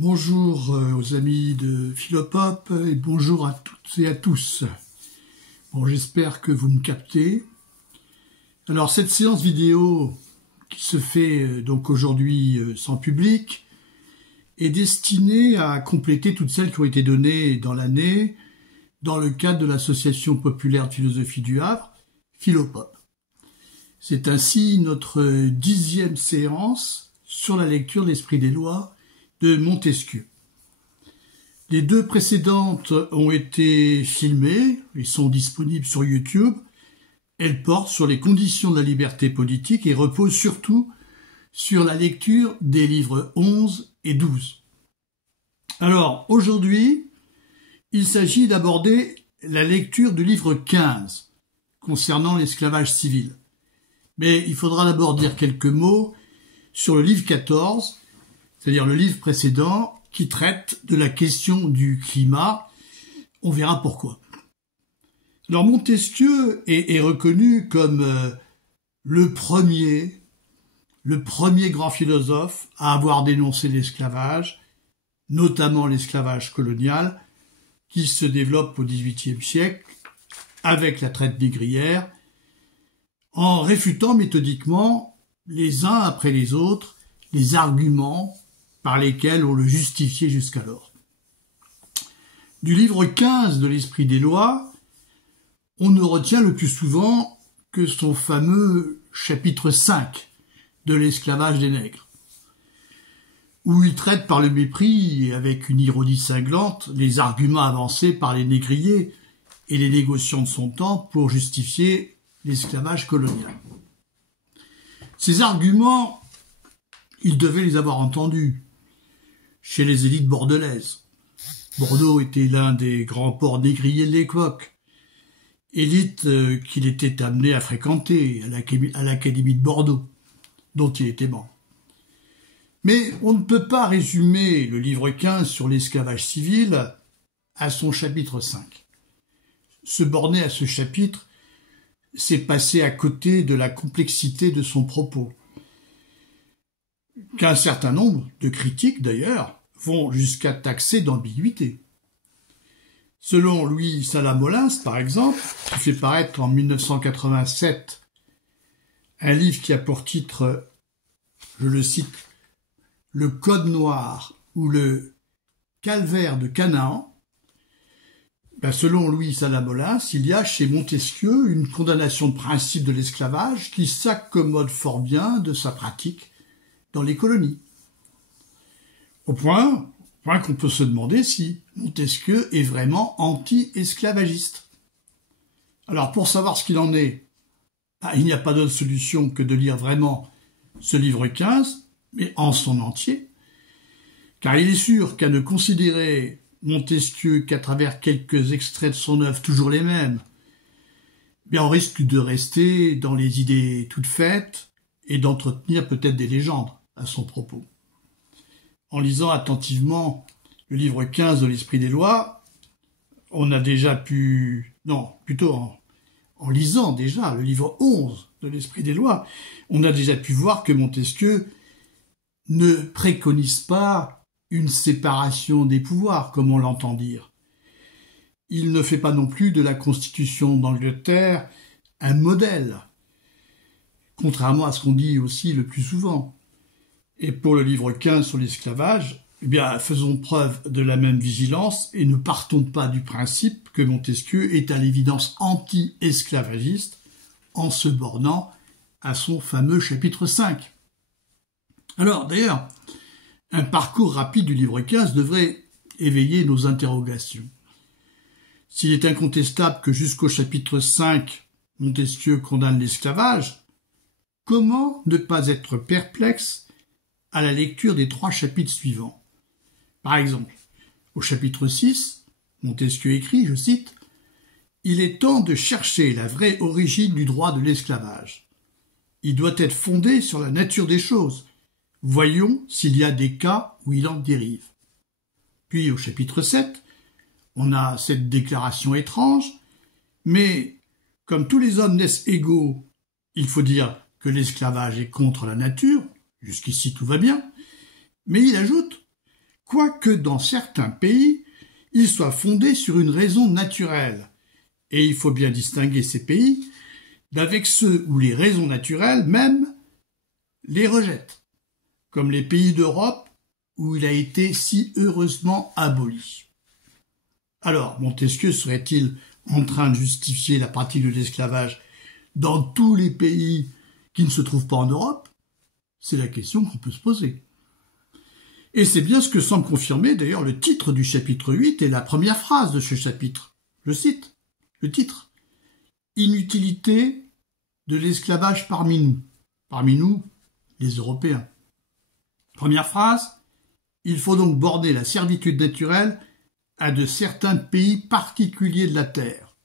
Bonjour aux amis de Philopop et bonjour à toutes et à tous. Bon, j'espère que vous me captez. Alors cette séance vidéo qui se fait donc aujourd'hui sans public est destinée à compléter toutes celles qui ont été données dans l'année dans le cadre de l'Association populaire de philosophie du Havre, Philopop. C'est ainsi notre 10e séance sur la lecture de l'Esprit des lois de Montesquieu. Les deux précédentes ont été filmées et sont disponibles sur YouTube. Elles portent sur les conditions de la liberté politique et reposent surtout sur la lecture des livres 11 et 12. Alors, aujourd'hui, il s'agit d'aborder la lecture du livre 15 concernant l'esclavage civil. Mais il faudra d'abord dire quelques mots sur le livre 14, c'est-à-dire le livre précédent qui traite de la question du climat. On verra pourquoi. Alors Montesquieu est reconnu comme le premier grand philosophe à avoir dénoncé l'esclavage, notamment l'esclavage colonial, qui se développe au XVIIIe siècle avec la traite négrière, en réfutant méthodiquement les uns après les autres les arguments par lesquels on le justifiait jusqu'alors. Du livre 15 de l'Esprit des lois, on ne retient le plus souvent que son fameux chapitre 5 de l'esclavage des nègres, où il traite par le mépris et avec une ironie cinglante les arguments avancés par les négriers et les négociants de son temps pour justifier l'esclavage colonial. Ces arguments, il devait les avoir entendus chez les élites bordelaises. Bordeaux était l'un des grands ports négriers de l'époque, élite qu'il était amené à fréquenter à l'Académie de Bordeaux, dont il était membre. Mais on ne peut pas résumer le livre 15 sur l'esclavage civil à son chapitre 5. Se borner à ce chapitre, c'est passer à côté de la complexité de son propos, qu'un certain nombre de critiques d'ailleurs vont jusqu'à taxer d'ambiguïté. Selon Louis Salamolins, par exemple, qui fait paraître en 1987 un livre qui a pour titre, je le cite, « Le Code noir » ou « Le Calvaire de Canaan », selon Louis Salamolins, il y a chez Montesquieu une condamnation de principe de l'esclavage qui s'accommode fort bien de sa pratique dans les colonies. Au point qu'on peut se demander si Montesquieu est vraiment anti-esclavagiste. Alors pour savoir ce qu'il en est, il n'y a pas d'autre solution que de lire vraiment ce livre 15, mais en son entier, car il est sûr qu'à ne considérer Montesquieu qu'à travers quelques extraits de son œuvre, toujours les mêmes, on risque de rester dans les idées toutes faites et d'entretenir peut-être des légendes à son propos. En lisant attentivement le livre 15 de l'Esprit des lois, on a déjà pu... Non, plutôt en lisant déjà le livre 11 de l'Esprit des lois, on a déjà pu voir que Montesquieu ne préconise pas une séparation des pouvoirs, comme on l'entend dire. Il ne fait pas non plus de la Constitution d'Angleterre un modèle, contrairement à ce qu'on dit aussi le plus souvent. Et pour le livre 15 sur l'esclavage, faisons preuve de la même vigilance et ne partons pas du principe que Montesquieu est à l'évidence anti-esclavagiste en se bornant à son fameux chapitre 5. Alors, d'ailleurs, un parcours rapide du livre 15 devrait éveiller nos interrogations. S'il est incontestable que jusqu'au chapitre 5, Montesquieu condamne l'esclavage, comment ne pas être perplexe à la lecture des 3 chapitres suivants? Par exemple, au chapitre 6, Montesquieu écrit, je cite, « Il est temps de chercher la vraie origine du droit de l'esclavage. Il doit être fondé sur la nature des choses. Voyons s'il y a des cas où il en dérive. » Puis au chapitre 7, on a cette déclaration étrange, mais comme tous les hommes naissent égaux, il faut dire que l'esclavage est contre la nature, jusqu'ici tout va bien, mais il ajoute quoique dans certains pays, il soit fondé sur une raison naturelle. Et il faut bien distinguer ces pays d'avec ceux où les raisons naturelles même les rejettent, comme les pays d'Europe où il a été si heureusement aboli. Alors, Montesquieu serait-il en train de justifier la pratique de l'esclavage dans tous les pays qui ne se trouvent pas en Europe? C'est la question qu'on peut se poser. Et c'est bien ce que semble confirmer d'ailleurs le titre du chapitre 8 et la première phrase de ce chapitre. Je cite le titre. Inutilité de l'esclavage parmi nous, les Européens. Première phrase, il faut donc borner la servitude naturelle à de certains pays particuliers de la terre.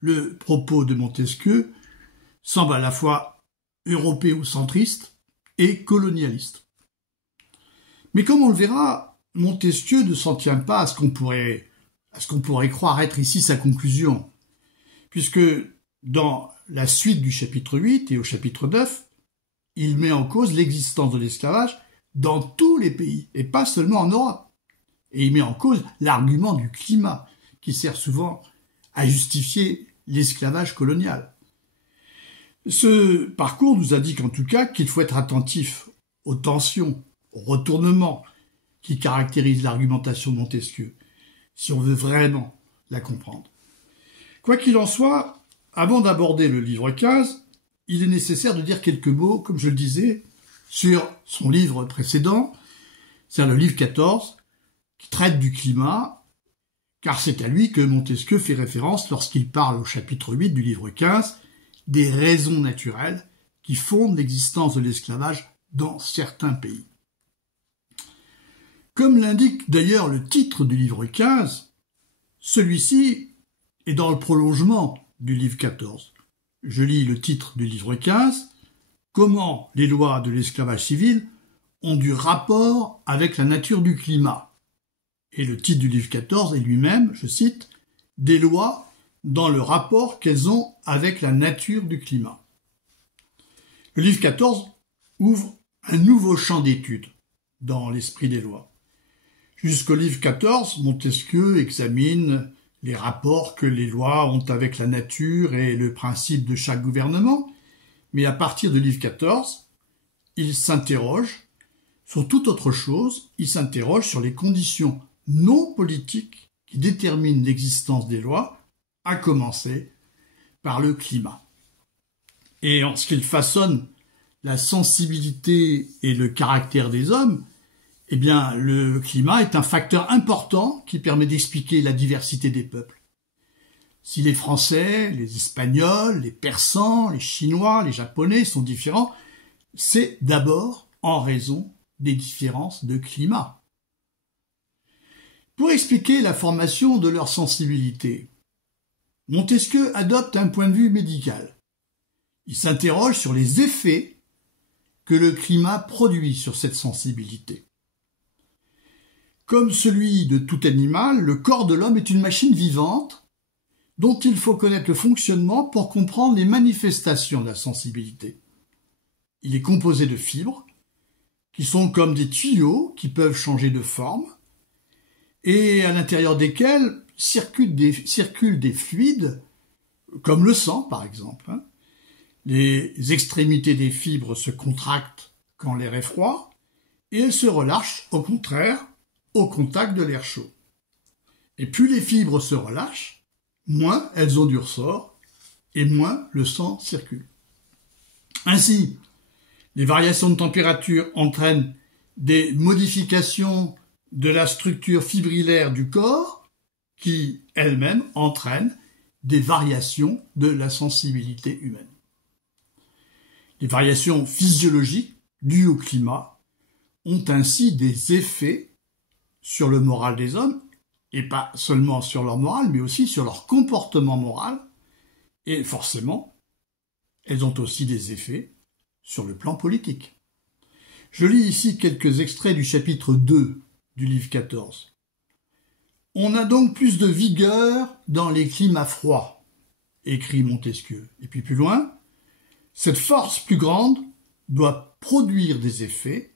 Le propos de Montesquieu semble à la fois européocentriste et colonialiste. Mais comme on le verra, Montesquieu ne s'en tient pas à ce qu'on pourrait croire être ici sa conclusion, puisque dans la suite du chapitre 8 et au chapitre 9, il met en cause l'existence de l'esclavage dans tous les pays, et pas seulement en Europe. Et il met en cause l'argument du climat, qui sert souvent à justifier l'esclavage colonial. Ce parcours nous indique en tout cas qu'il faut être attentif aux tensions, aux retournements qui caractérisent l'argumentation de Montesquieu, si on veut vraiment la comprendre. Quoi qu'il en soit, avant d'aborder le livre 15, il est nécessaire de dire quelques mots, comme je le disais, sur son livre précédent, c'est-à-dire le livre 14, qui traite du climat, car c'est à lui que Montesquieu fait référence lorsqu'il parle au chapitre 8 du livre 15 des raisons naturelles qui fondent l'existence de l'esclavage dans certains pays. Comme l'indique d'ailleurs le titre du livre 15, celui-ci est dans le prolongement du livre 14. Je lis le titre du livre 15, « Comment les lois de l'esclavage civil ont du rapport avec la nature du climat ». Et le titre du livre 14 est lui-même, je cite, « Des lois dans le rapport qu'elles ont avec la nature du climat ». Le livre 14 ouvre un nouveau champ d'étude dans l'esprit des lois. Jusqu'au livre 14, Montesquieu examine les rapports que les lois ont avec la nature et le principe de chaque gouvernement, mais à partir du livre 14, il s'interroge sur toute autre chose, il s'interroge sur les conditions non politiques qui déterminent l'existence des lois, à commencer par le climat. Et en ce qu'il façonne la sensibilité et le caractère des hommes, eh bien, le climat est un facteur important qui permet d'expliquer la diversité des peuples. Si les Français, les Espagnols, les Persans, les Chinois, les Japonais sont différents, c'est d'abord en raison des différences de climat. Pour expliquer la formation de leur sensibilité, Montesquieu adopte un point de vue médical. Il s'interroge sur les effets que le climat produit sur cette sensibilité. Comme celui de tout animal, le corps de l'homme est une machine vivante dont il faut connaître le fonctionnement pour comprendre les manifestations de la sensibilité. Il est composé de fibres qui sont comme des tuyaux qui peuvent changer de forme et à l'intérieur desquels circulent des fluides comme le sang par exemple. Les extrémités des fibres se contractent quand l'air est froid et elles se relâchent au contraire au contact de l'air chaud. Et plus les fibres se relâchent, moins elles ont du ressort et moins le sang circule. Ainsi, les variations de température entraînent des modifications de la structure fibrillaire du corps qui, elles-mêmes, entraînent des variations de la sensibilité humaine. Les variations physiologiques dues au climat ont ainsi des effets sur le moral des hommes, et pas seulement sur leur moral, mais aussi sur leur comportement moral, et forcément, elles ont aussi des effets sur le plan politique. Je lis ici quelques extraits du chapitre 2 du livre 14. On a donc plus de vigueur dans les climats froids, écrit Montesquieu. Et puis plus loin, cette force plus grande doit produire des effets,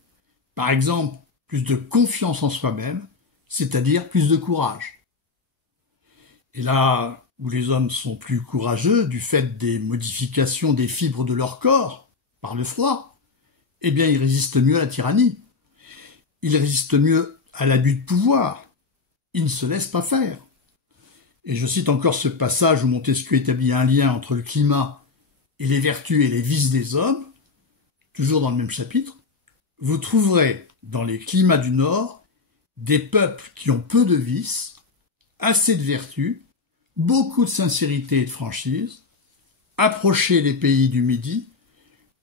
par exemple plus de confiance en soi-même, c'est-à-dire plus de courage. Et là où les hommes sont plus courageux du fait des modifications des fibres de leur corps par le froid, eh bien ils résistent mieux à la tyrannie, ils résistent mieux à l'abus de pouvoir, ils ne se laissent pas faire. Et je cite encore ce passage où Montesquieu établit un lien entre le climat et les vertus et les vices des hommes, toujours dans le même chapitre. Vous trouverez dans les climats du Nord des peuples qui ont peu de vices, assez de vertus, beaucoup de sincérité et de franchise. Approchez les pays du Midi,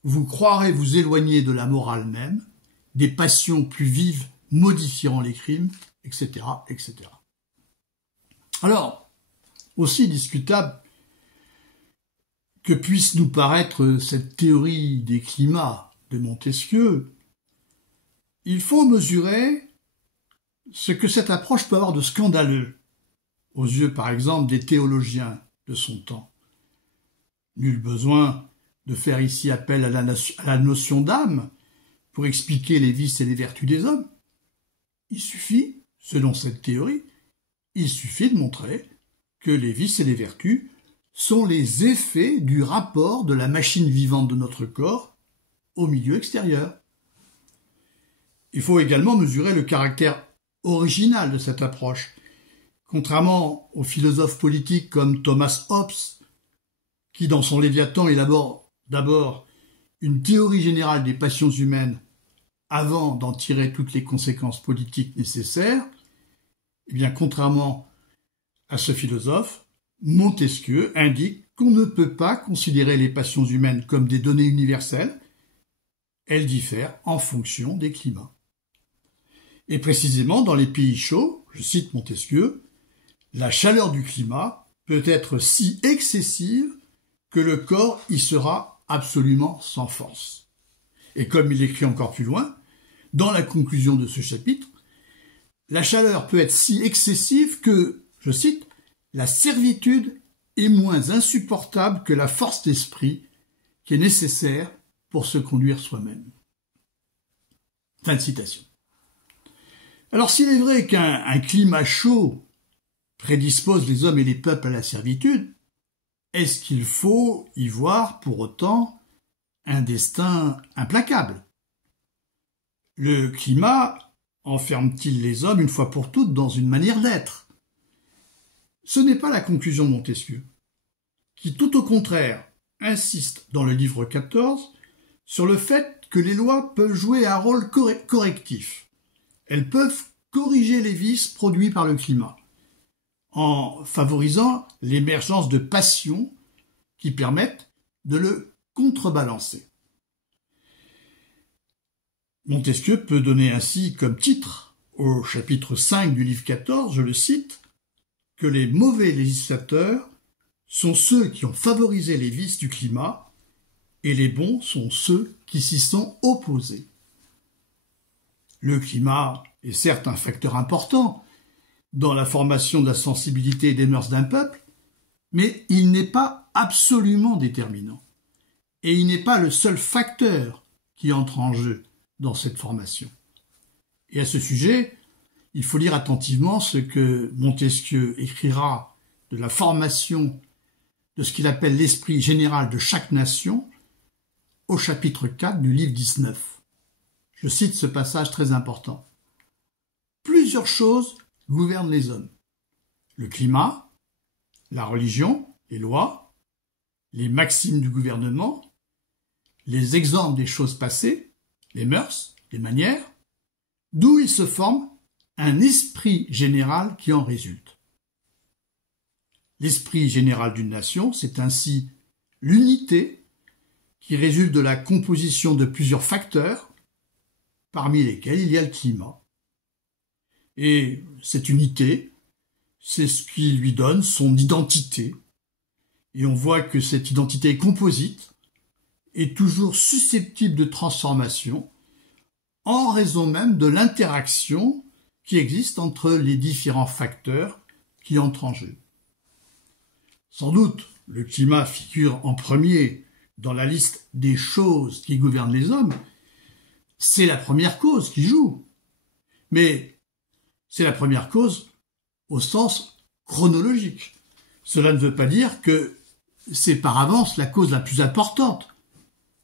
vous croirez vous éloigner de la morale même, des passions plus vives modifieront les crimes, etc., etc. Alors, aussi discutable que puisse nous paraître cette théorie des climats de Montesquieu, il faut mesurer ce que cette approche peut avoir de scandaleux, aux yeux par exemple des théologiens de son temps. Nul besoin de faire ici appel à la notion d'âme pour expliquer les vices et les vertus des hommes. Il suffit, selon cette théorie, il suffit de montrer que les vices et les vertus sont les effets du rapport de la machine vivante de notre corps au milieu extérieur. Il faut également mesurer le caractère original de cette approche. Contrairement aux philosophes politiques comme Thomas Hobbes, qui dans son Léviathan élabore d'abord une théorie générale des passions humaines avant d'en tirer toutes les conséquences politiques nécessaires, eh bien, contrairement à ce philosophe, Montesquieu indique qu'on ne peut pas considérer les passions humaines comme des données universelles, elles diffèrent en fonction des climats. Et précisément, dans les pays chauds, je cite Montesquieu, la chaleur du climat peut être si excessive que le corps y sera absolument sans force. Et comme il écrit encore plus loin, dans la conclusion de ce chapitre, la chaleur peut être si excessive que, je cite, la servitude est moins insupportable que la force d'esprit qui est nécessaire pour se conduire soi-même. Fin de citation. Alors s'il est vrai qu'un climat chaud prédispose les hommes et les peuples à la servitude, est-ce qu'il faut y voir pour autant un destin implacable? Le climat enferme-t-il les hommes une fois pour toutes dans une manière d'être? Ce n'est pas la conclusion de Montesquieu, qui tout au contraire insiste dans le livre 14 sur le fait que les lois peuvent jouer un rôle correctif. Elles peuvent corriger les vices produits par le climat, en favorisant l'émergence de passions qui permettent de le contrebalancer. Montesquieu peut donner ainsi comme titre, au chapitre 5 du livre 14, je le cite, que les mauvais législateurs sont ceux qui ont favorisé les vices du climat et les bons sont ceux qui s'y sont opposés. Le climat est certes un facteur important dans la formation de la sensibilité et des mœurs d'un peuple, mais il n'est pas absolument déterminant. Et il n'est pas le seul facteur qui entre en jeu dans cette formation. Et à ce sujet, il faut lire attentivement ce que Montesquieu écrira de la formation de ce qu'il appelle l'esprit général de chaque nation au chapitre 4 du livre 19. Je cite ce passage très important. Plusieurs choses gouvernent les hommes. Le climat, la religion, les lois, les maximes du gouvernement, les exemples des choses passées, les mœurs, les manières, d'où il se forme un esprit général qui en résulte. L'esprit général d'une nation, c'est ainsi l'unité qui résulte de la composition de plusieurs facteurs, parmi lesquels il y a le climat. Et cette unité, c'est ce qui lui donne son identité. Et on voit que cette identité est composite, est toujours susceptible de transformation, en raison même de l'interaction qui existe entre les différents facteurs qui entrent en jeu. Sans doute, le climat figure en premier dans la liste des choses qui gouvernent les hommes. C'est la première cause qui joue. Mais c'est la première cause au sens chronologique. Cela ne veut pas dire que c'est par avance la cause la plus importante,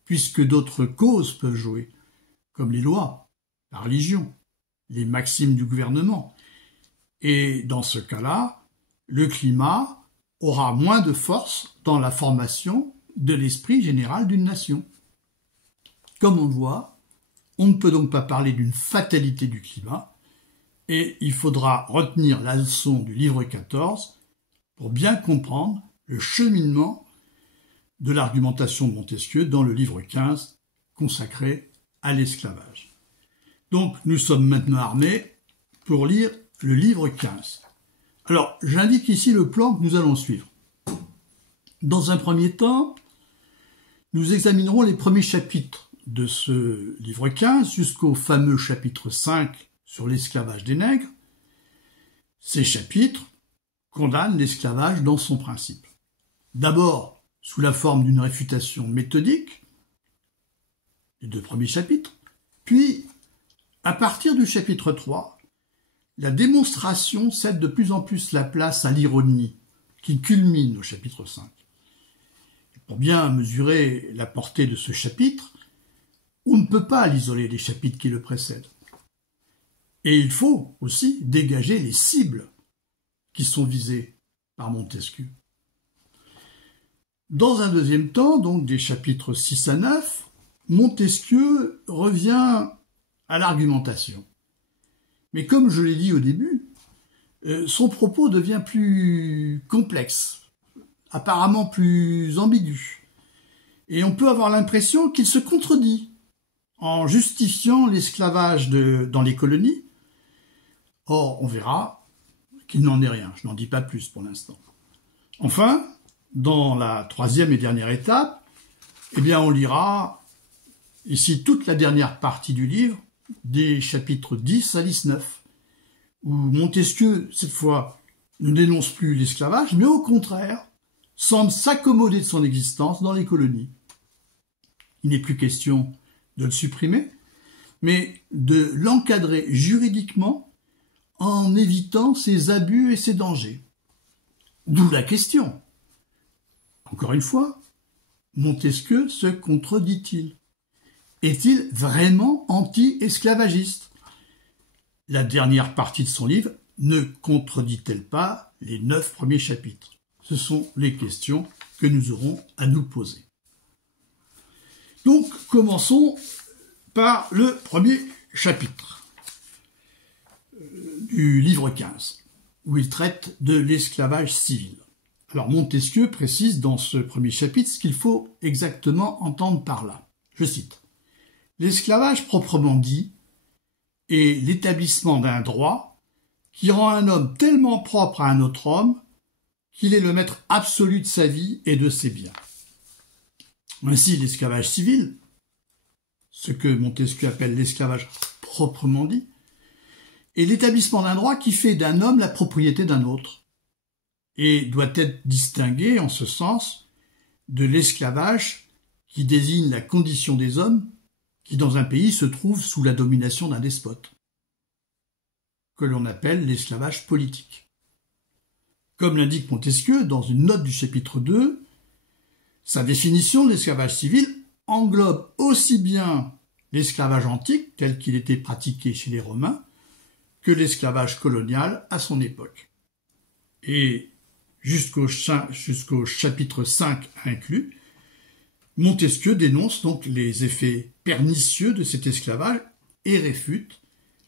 puisque d'autres causes peuvent jouer, comme les lois, la religion, les maximes du gouvernement. Et dans ce cas-là, le climat aura moins de force dans la formation de l'esprit général d'une nation. Comme on le voit, on ne peut donc pas parler d'une fatalité du climat, et il faudra retenir la leçon du livre 14 pour bien comprendre le cheminement de l'argumentation de Montesquieu dans le livre 15 consacré à l'esclavage. Donc nous sommes maintenant armés pour lire le livre 15. Alors j'indique ici le plan que nous allons suivre. Dans un premier temps, nous examinerons les premiers chapitres de ce livre 15 jusqu'au fameux chapitre 5 sur l'esclavage des nègres. Ces chapitres condamnent l'esclavage dans son principe. D'abord sous la forme d'une réfutation méthodique, les 2 premiers chapitres, puis à partir du chapitre 3, la démonstration cède de plus en plus la place à l'ironie, qui culmine au chapitre 5. Et pour bien mesurer la portée de ce chapitre, on ne peut pas l'isoler des chapitres qui le précèdent. Et il faut aussi dégager les cibles qui sont visées par Montesquieu. Dans un deuxième temps, donc des chapitres 6 à 9, Montesquieu revient à l'argumentation. Mais comme je l'ai dit au début, son propos devient plus complexe, apparemment plus ambigu. Et on peut avoir l'impression qu'il se contredit en justifiant l'esclavage dans les colonies. Or, on verra qu'il n'en est rien. Je n'en dis pas plus pour l'instant. Enfin, dans la 3e et dernière étape, eh bien, on lira ici toute la dernière partie du livre, des chapitres 10 à 19, où Montesquieu, cette fois, ne dénonce plus l'esclavage, mais au contraire, semble s'accommoder de son existence dans les colonies. Il n'est plus question de le supprimer, mais de l'encadrer juridiquement en évitant ses abus et ses dangers. D'où la question. Encore une fois, Montesquieu se contredit-il? Est-il vraiment anti-esclavagiste? La dernière partie de son livre ne contredit-elle pas les 9 premiers chapitres? Ce sont les questions que nous aurons à nous poser. Donc, commençons par le premier chapitre du livre 15, où il traite de l'esclavage civil. Alors, Montesquieu précise dans ce premier chapitre ce qu'il faut exactement entendre par là. Je cite. « L'esclavage proprement dit est l'établissement d'un droit qui rend un homme tellement propre à un autre homme qu'il est le maître absolu de sa vie et de ses biens. » Ainsi, l'esclavage civil, ce que Montesquieu appelle l'esclavage proprement dit, est l'établissement d'un droit qui fait d'un homme la propriété d'un autre et doit être distingué en ce sens de l'esclavage qui désigne la condition des hommes qui dans un pays se trouvent sous la domination d'un despote, que l'on appelle l'esclavage politique. Comme l'indique Montesquieu dans une note du chapitre 2, sa définition de l'esclavage civil englobe aussi bien l'esclavage antique tel qu'il était pratiqué chez les Romains que l'esclavage colonial à son époque. Et jusqu'au chapitre 5 inclus, Montesquieu dénonce donc les effets pernicieux de cet esclavage et réfute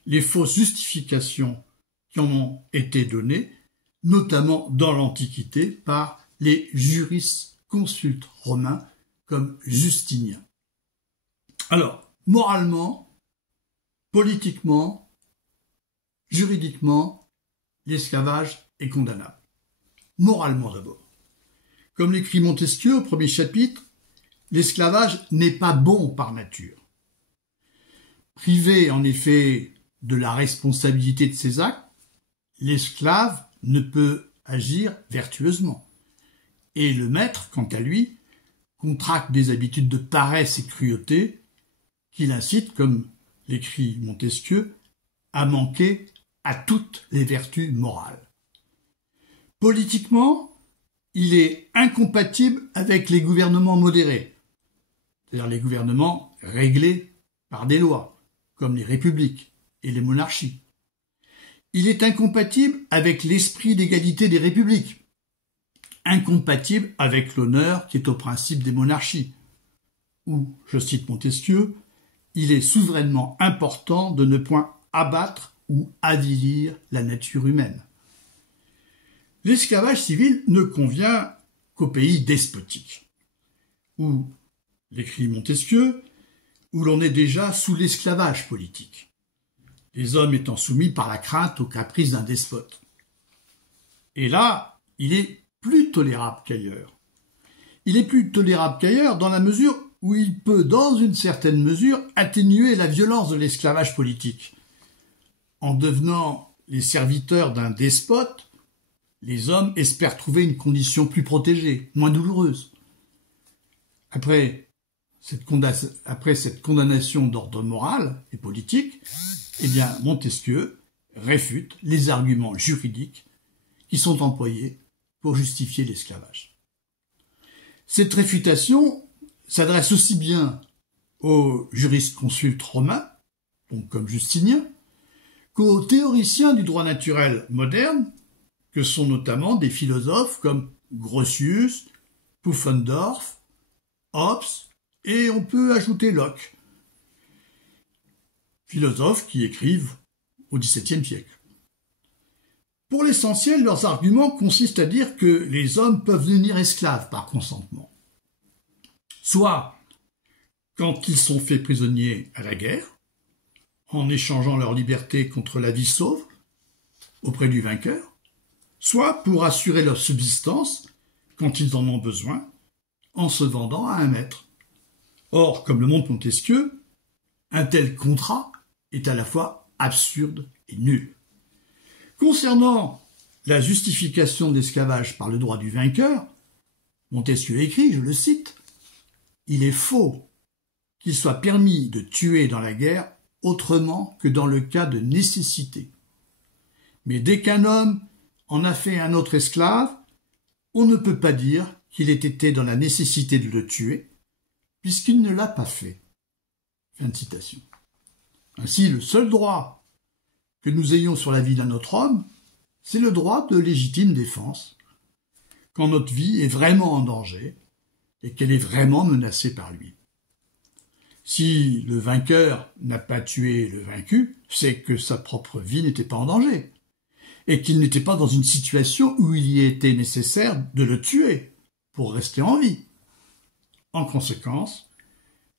les fausses justifications qui en ont été données, notamment dans l'Antiquité, par les jurisconsultes romains comme Justinien. Alors, moralement, politiquement, juridiquement, l'esclavage est condamnable. Moralement d'abord. Comme l'écrit Montesquieu au premier chapitre, l'esclavage n'est pas bon par nature. Privé en effet de la responsabilité de ses actes, l'esclave ne peut agir vertueusement. Et le maître, quant à lui, contracte des habitudes de paresse et cruauté qui l'incitent, comme l'écrit Montesquieu, a manqué à toutes les vertus morales. Politiquement, il est incompatible avec les gouvernements modérés, c'est-à-dire les gouvernements réglés par des lois, comme les républiques et les monarchies. Il est incompatible avec l'esprit d'égalité des républiques, incompatible avec l'honneur qui est au principe des monarchies, où, je cite Montesquieu, il est souverainement important de ne point abattre ou avilir la nature humaine. L'esclavage civil ne convient qu'aux pays despotiques, où, écrit Montesquieu, où l'on est déjà sous l'esclavage politique, les hommes étant soumis par la crainte aux caprices d'un despote. Et là, il est plus tolérable qu'ailleurs. Il est plus tolérable qu'ailleurs dans la mesure où il peut, dans une certaine mesure, atténuer la violence de l'esclavage politique. En devenant les serviteurs d'un despote, les hommes espèrent trouver une condition plus protégée, moins douloureuse. Après cette condamnation d'ordre moral et politique, eh bien, Montesquieu réfute les arguments juridiques qui sont employés pour justifier l'esclavage. Cette réfutation s'adresse aussi bien aux jurisconsultes romains, donc comme Justinien, qu'aux théoriciens du droit naturel moderne, que sont notamment des philosophes comme Grotius, Pufendorf, Hobbes, et on peut ajouter Locke, philosophes qui écrivent au XVIIe siècle. Pour l'essentiel, leurs arguments consistent à dire que les hommes peuvent devenir esclaves par consentement. Soit quand ils sont faits prisonniers à la guerre, en échangeant leur liberté contre la vie sauve auprès du vainqueur, soit pour assurer leur subsistance quand ils en ont besoin, en se vendant à un maître. Or, comme le montre Montesquieu, un tel contrat est à la fois absurde et nul. Concernant la justification de l'esclavage par le droit du vainqueur, Montesquieu écrit, je le cite, « Il est faux qu'il soit permis de tuer dans la guerre autrement que dans le cas de nécessité. Mais dès qu'un homme en a fait un autre esclave, on ne peut pas dire qu'il ait été dans la nécessité de le tuer, puisqu'il ne l'a pas fait. » Fin de citation. Ainsi, le seul droit que nous ayons sur la vie d'un autre homme, c'est le droit de légitime défense, quand notre vie est vraiment en danger et qu'elle est vraiment menacée par lui. Si le vainqueur n'a pas tué le vaincu, c'est que sa propre vie n'était pas en danger, et qu'il n'était pas dans une situation où il y était nécessaire de le tuer pour rester en vie. En conséquence,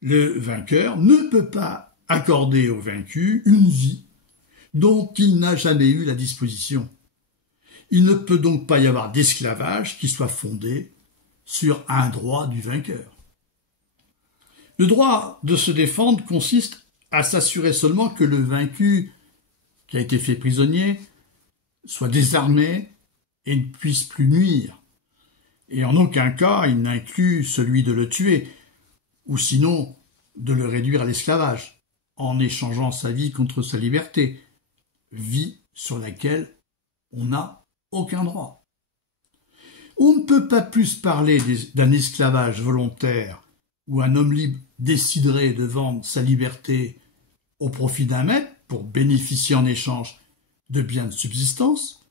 le vainqueur ne peut pas accorder au vaincu une vie dont il n'a jamais eu la disposition. Il ne peut donc pas y avoir d'esclavage qui soit fondé sur un droit du vainqueur. Le droit de se défendre consiste à s'assurer seulement que le vaincu, qui a été fait prisonnier, soit désarmé et ne puisse plus nuire. Et en aucun cas il n'inclut celui de le tuer, ou sinon de le réduire à l'esclavage, en échangeant sa vie contre sa liberté, vie sur laquelle on n'a aucun droit. On ne peut pas plus parler d'un esclavage volontaire où un homme libre déciderait de vendre sa liberté au profit d'un maître pour bénéficier en échange de biens de subsistance,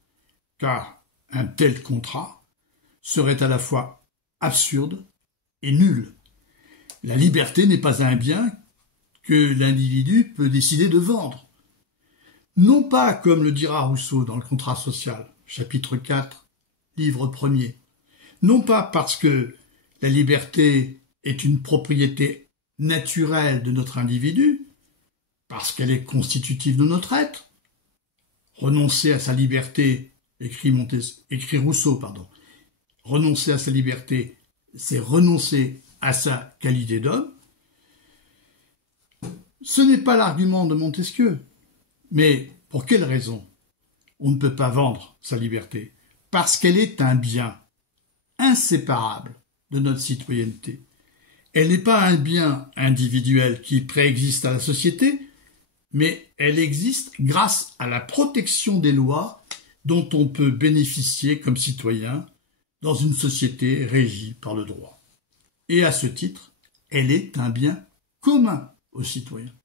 car un tel contrat serait à la fois absurde et nul. La liberté n'est pas un bien que l'individu peut décider de vendre. Non pas, comme le dira Rousseau dans le Contrat social, chapitre 4, livre 1er, non pas parce que la liberté est une propriété naturelle de notre individu, parce qu'elle est constitutive de notre être. Renoncer à sa liberté, écrit Rousseau, renoncer à sa liberté, c'est renoncer à sa qualité d'homme. Ce n'est pas l'argument de Montesquieu. Mais pour quelle raison on ne peut pas vendre sa liberté? Parce qu'elle est un bien inséparable de notre citoyenneté. Elle n'est pas un bien individuel qui préexiste à la société, mais elle existe grâce à la protection des lois dont on peut bénéficier comme citoyen dans une société régie par le droit. Et à ce titre, elle est un bien commun aux citoyens.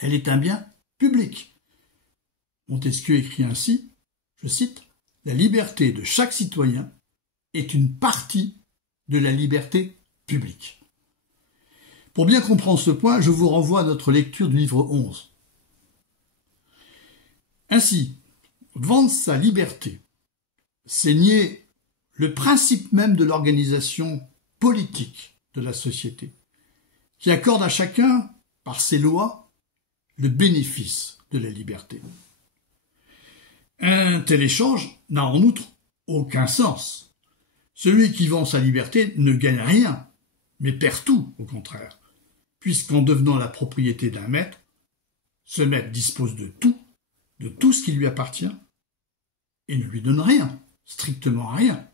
Elle est un bien public. Montesquieu écrit ainsi, je cite, « La liberté de chaque citoyen est une partie de la liberté publique. » Pour bien comprendre ce point, je vous renvoie à notre lecture du livre 11. Ainsi, vendre sa liberté, c'est nier le principe même de l'organisation politique de la société, qui accorde à chacun, par ses lois, le bénéfice de la liberté. Un tel échange n'a en outre aucun sens. Celui qui vend sa liberté ne gagne rien, mais perd tout, au contraire, puisqu'en devenant la propriété d'un maître, ce maître dispose de tout ce qui lui appartient, et ne lui donne rien, strictement rien.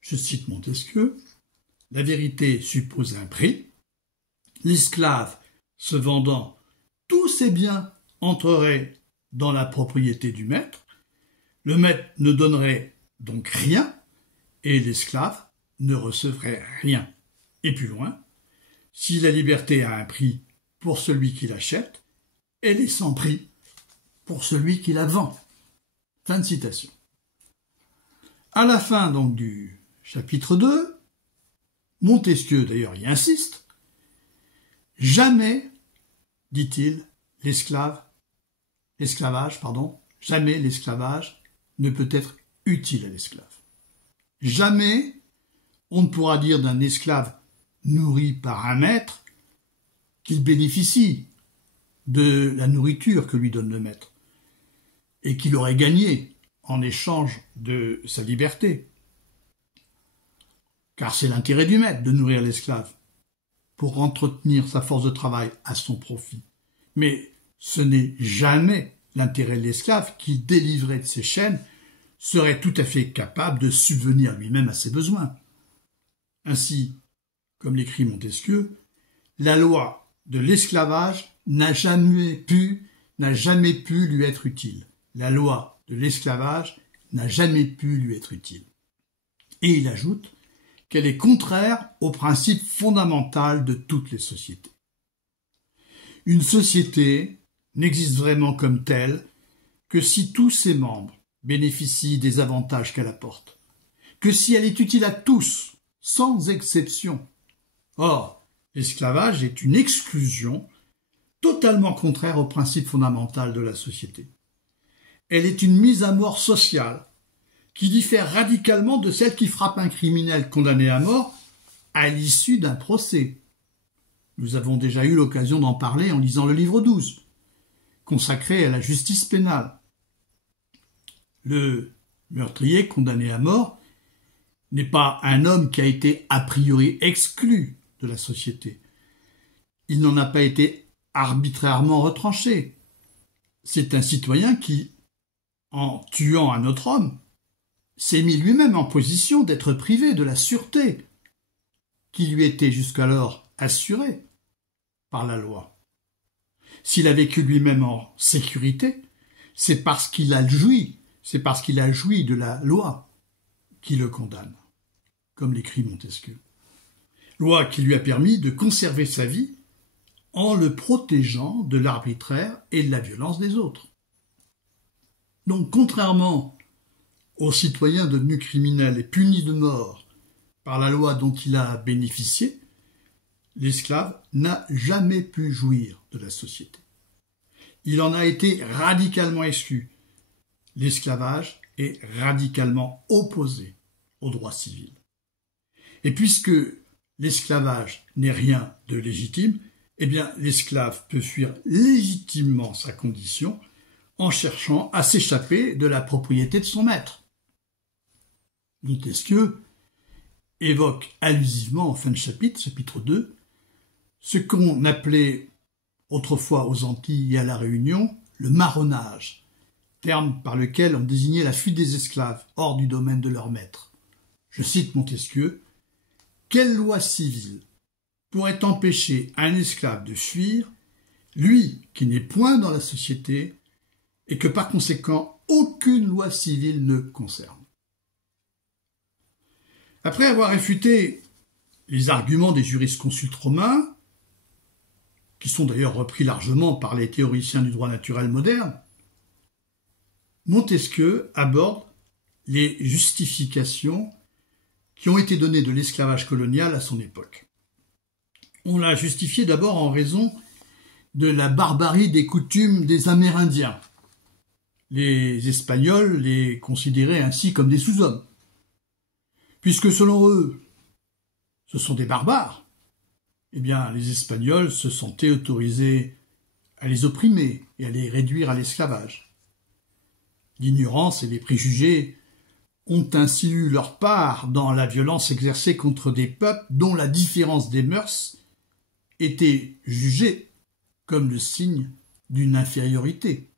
Je cite Montesquieu, « La vérité suppose un prix. L'esclave, se vendant, tous ses biens entreraient dans la propriété du maître. Le maître ne donnerait donc rien, et l'esclave ne recevrait rien. Et plus loin, si la liberté a un prix pour celui qui l'achète, elle est sans prix pour celui qui la vend. » Fin de citation. À la fin donc du chapitre 2, Montesquieu d'ailleurs y insiste, « Jamais, dit-il, jamais l'esclavage ne peut être utile à l'esclave. Jamais on ne pourra dire d'un esclave nourri par un maître qu'il bénéficie de la nourriture que lui donne le maître et qu'il aurait gagné en échange de sa liberté. Car c'est l'intérêt du maître de nourrir l'esclave pour entretenir sa force de travail à son profit. Mais ce n'est jamais l'intérêt de l'esclave qui, délivré de ses chaînes, serait tout à fait capable de subvenir lui-même à ses besoins. Ainsi, comme l'écrit Montesquieu, la loi de l'esclavage n'a jamais pu lui être utile. La loi de l'esclavage n'a jamais pu lui être utile. Et il ajoute qu'elle est contraire au principe fondamental de toutes les sociétés. Une société n'existe vraiment comme telle que si tous ses membres bénéficient des avantages qu'elle apporte, que si elle est utile à tous, sans exception. Or, l'esclavage est une exclusion totalement contraire au principe fondamental de la société. Elle est une mise à mort sociale qui diffère radicalement de celle qui frappe un criminel condamné à mort à l'issue d'un procès. Nous avons déjà eu l'occasion d'en parler en lisant le livre 12, consacré à la justice pénale. Le meurtrier condamné à mort n'est pas un homme qui a été a priori exclu de la société. Il n'en a pas été arbitrairement retranché. C'est un citoyen qui, en tuant un autre homme, s'est mis lui-même en position d'être privé de la sûreté qui lui était jusqu'alors assurée par la loi. S'il a vécu lui-même en sécurité, c'est parce qu'il a joui de la loi qui le condamne, comme l'écrit Montesquieu. Loi qui lui a permis de conserver sa vie en le protégeant de l'arbitraire et de la violence des autres. Donc, contrairement aux citoyens devenus criminels et punis de mort par la loi dont il a bénéficié, l'esclave n'a jamais pu jouir de la société. Il en a été radicalement exclu. L'esclavage est radicalement opposé au droit civil. Et puisque l'esclavage n'est rien de légitime, eh bien l'esclave peut fuir légitimement sa condition en cherchant à s'échapper de la propriété de son maître. Montesquieu évoque allusivement en fin de chapitre 2, ce qu'on appelait autrefois aux Antilles et à la Réunion le marronnage, terme par lequel on désignait la fuite des esclaves hors du domaine de leur maître. Je cite Montesquieu, « Quelle loi civile pourrait empêcher un esclave de fuir lui qui n'est point dans la société et que par conséquent aucune loi civile ne concerne. Après avoir réfuté les arguments des jurisconsultes romains, qui sont d'ailleurs repris largement par les théoriciens du droit naturel moderne, Montesquieu aborde les justifications qui ont été données de l'esclavage colonial à son époque. On l'a justifié d'abord en raison de la barbarie des coutumes des Amérindiens. Les Espagnols les considéraient ainsi comme des sous-hommes, puisque selon eux, ce sont des barbares. Eh bien, les Espagnols se sentaient autorisés à les opprimer et à les réduire à l'esclavage. L'ignorance et les préjugés ont ainsi eu leur part dans la violence exercée contre des peuples dont la différence des mœurs était jugée comme le signe d'une infériorité.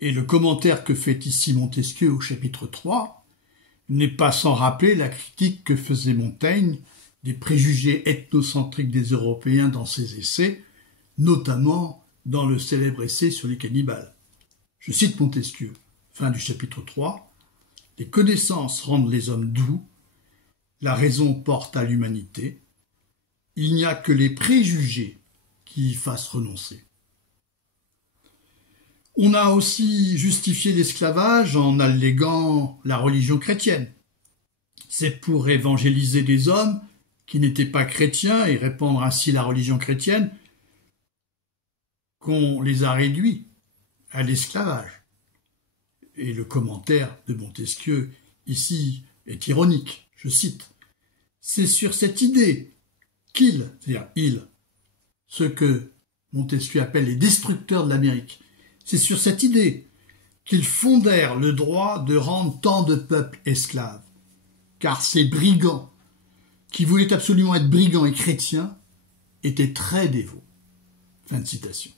Et le commentaire que fait ici Montesquieu au chapitre 3 n'est pas sans rappeler la critique que faisait Montaigne des préjugés ethnocentriques des Européens dans ses essais, notamment dans le célèbre essai sur les cannibales. Je cite Montesquieu, fin du chapitre 3, « Les connaissances rendent les hommes doux, la raison porte à l'humanité, il n'y a que les préjugés qui y fassent renoncer. » On a aussi justifié l'esclavage en alléguant la religion chrétienne. C'est pour évangéliser des hommes qui n'étaient pas chrétiens et répandre ainsi la religion chrétienne qu'on les a réduits à l'esclavage. Et le commentaire de Montesquieu ici est ironique, je cite. « C'est sur cette idée qu'ils, c'est-à-dire ils, ceux que Montesquieu appelle les destructeurs de l'Amérique, c'est sur cette idée qu'ils fondèrent le droit de rendre tant de peuples esclaves, car ces brigands, qui voulaient absolument être brigands et chrétiens, étaient très dévots. » Fin de citation.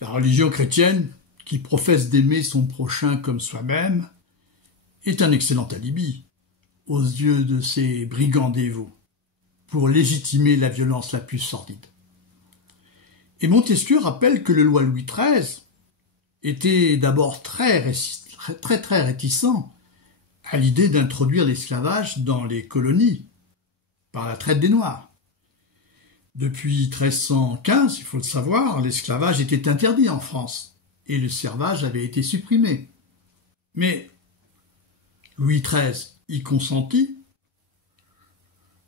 La religion chrétienne, qui professe d'aimer son prochain comme soi-même, est un excellent alibi aux yeux de ces brigands dévots pour légitimer la violence la plus sordide. Et Montesquieu rappelle que le roi Louis XIII était d'abord très réticent à l'idée d'introduire l'esclavage dans les colonies par la traite des Noirs. Depuis 1315, il faut le savoir, l'esclavage était interdit en France et le servage avait été supprimé. Mais Louis XIII y consentit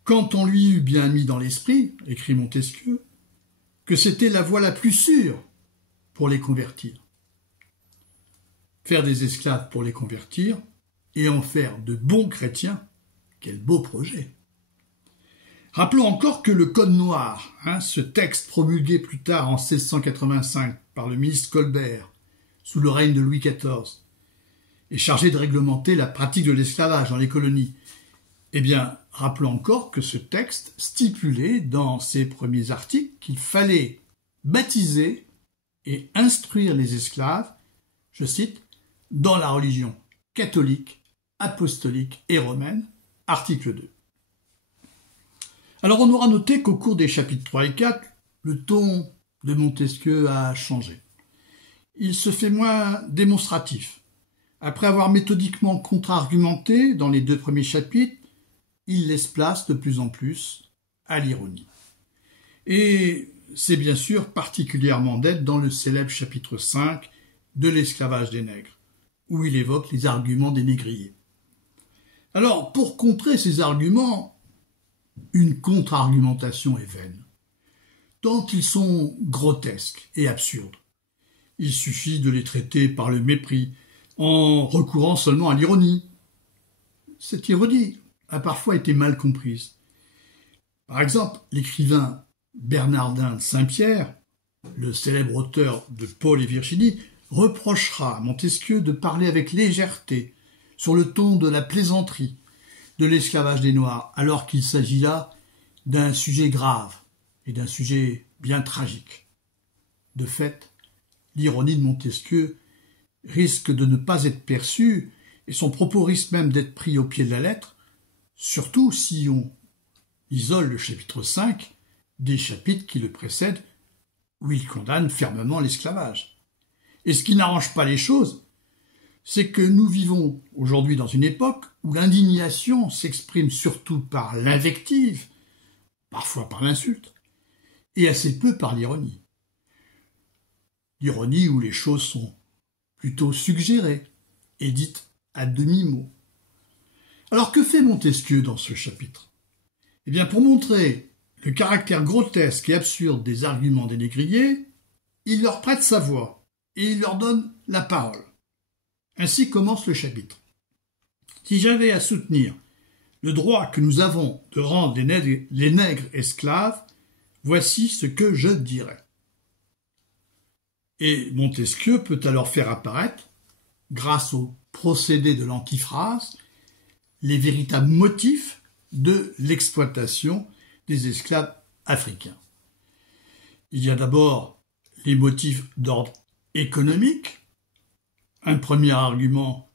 quand on lui eut bien mis dans l'esprit, écrit Montesquieu, que c'était la voie la plus sûre pour les convertir. Faire des esclaves pour les convertir et en faire de bons chrétiens, quel beau projet. Rappelons encore que le Code noir, ce texte promulgué plus tard en 1685 par le ministre Colbert, sous le règne de Louis XIV, est chargé de réglementer la pratique de l'esclavage dans les colonies. Eh bien, rappelons encore que ce texte stipulait dans ses premiers articles qu'il fallait baptiser et instruire les esclaves, je cite, « dans la religion catholique, apostolique et romaine », article 2. Alors on aura noté qu'au cours des chapitres 3 et 4, le ton de Montesquieu a changé. Il se fait moins démonstratif. Après avoir méthodiquement contre-argumenté dans les 2 premiers chapitres, il laisse place de plus en plus à l'ironie. Et c'est bien sûr particulièrement net dans le célèbre chapitre 5 de l'esclavage des nègres, où il évoque les arguments des négriers. Alors, pour contrer ces arguments, une contre-argumentation est vaine, tant ils sont grotesques et absurdes. Il suffit de les traiter par le mépris, en recourant seulement à l'ironie. Cette ironie a parfois été mal comprise. Par exemple, l'écrivain Bernardin de Saint-Pierre, le célèbre auteur de Paul et Virginie, reprochera à Montesquieu de parler avec légèreté, sur le ton de la plaisanterie, de l'esclavage des Noirs, alors qu'il s'agit là d'un sujet grave et d'un sujet bien tragique. De fait, l'ironie de Montesquieu risque de ne pas être perçue et son propos risque même d'être pris au pied de la lettre, surtout si on isole le chapitre 5 des chapitres qui le précèdent où il condamne fermement l'esclavage. Et ce qui n'arrange pas les choses, c'est que nous vivons aujourd'hui dans une époque où l'indignation s'exprime surtout par l'invective, parfois par l'insulte, et assez peu par l'ironie. L'ironie où les choses sont plutôt suggérées et dites à demi-mot. Alors que fait Montesquieu dans ce chapitre? Eh bien, pour montrer le caractère grotesque et absurde des arguments des négriers, il leur prête sa voix et il leur donne la parole. Ainsi commence le chapitre. Si j'avais à soutenir le droit que nous avons de rendre les nègres esclaves, voici ce que je dirais. Et Montesquieu peut alors faire apparaître, grâce au procédé de l'antiphrase, les véritables motifs de l'exploitation des esclaves africains. Il y a d'abord les motifs d'ordre économique. Un premier argument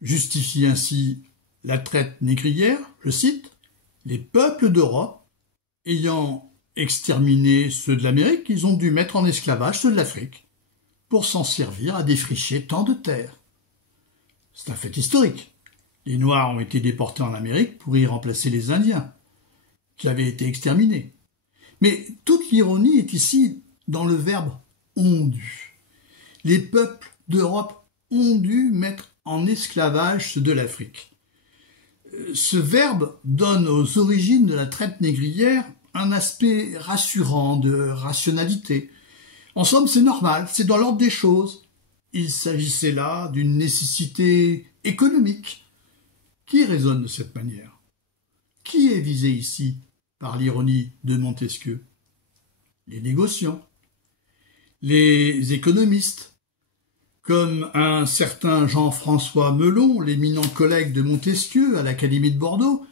justifie ainsi la traite négrière, je cite, « Les peuples d'Europe, ayant exterminé ceux de l'Amérique, ils ont dû mettre en esclavage ceux de l'Afrique pour s'en servir à défricher tant de terres. » C'est un fait historique. Les Noirs ont été déportés en Amérique pour y remplacer les Indiens, qui avaient été exterminés. Mais toute l'ironie est ici dans le verbe « ont dû ». Les peuples d'Europe ont dû mettre en esclavage ceux de l'Afrique. Ce verbe donne aux origines de la traite négrière un aspect rassurant de rationalité. En somme, c'est normal, c'est dans l'ordre des choses. Il s'agissait là d'une nécessité économique. Qui raisonne de cette manière? Qui est visé ici par l'ironie de Montesquieu? Les négociants, les économistes, comme un certain Jean-François Melon, l'éminent collègue de Montesquieu à l'Académie de Bordeaux,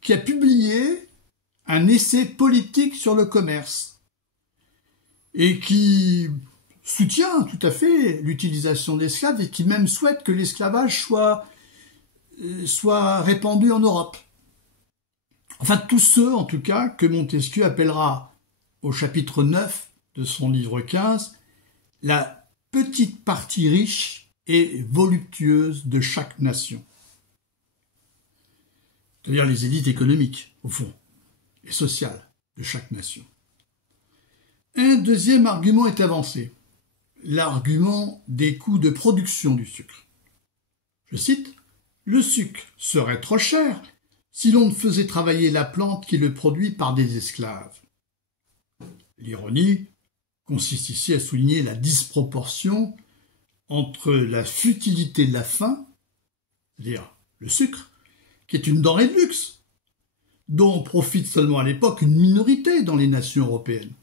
qui a publié un essai politique sur le commerce et qui soutient tout à fait l'utilisation d'esclaves et qui même souhaite que l'esclavage soit répandu en Europe. Enfin, tous ceux, en tout cas, que Montesquieu appellera au chapitre 9 de son livre 15, la petite partie riche et voluptueuse de chaque nation. C'est-à-dire les élites économiques, au fond, et sociales de chaque nation. Un deuxième argument est avancé, l'argument des coûts de production du sucre. Je cite, « Le sucre serait trop cher si l'on ne faisait travailler la plante qui le produit par des esclaves. » L'ironie consiste ici à souligner la disproportion entre la futilité de la faim, c'est-à-dire le sucre, qui est une denrée de luxe, dont profite seulement à l'époque une minorité dans les nations européennes.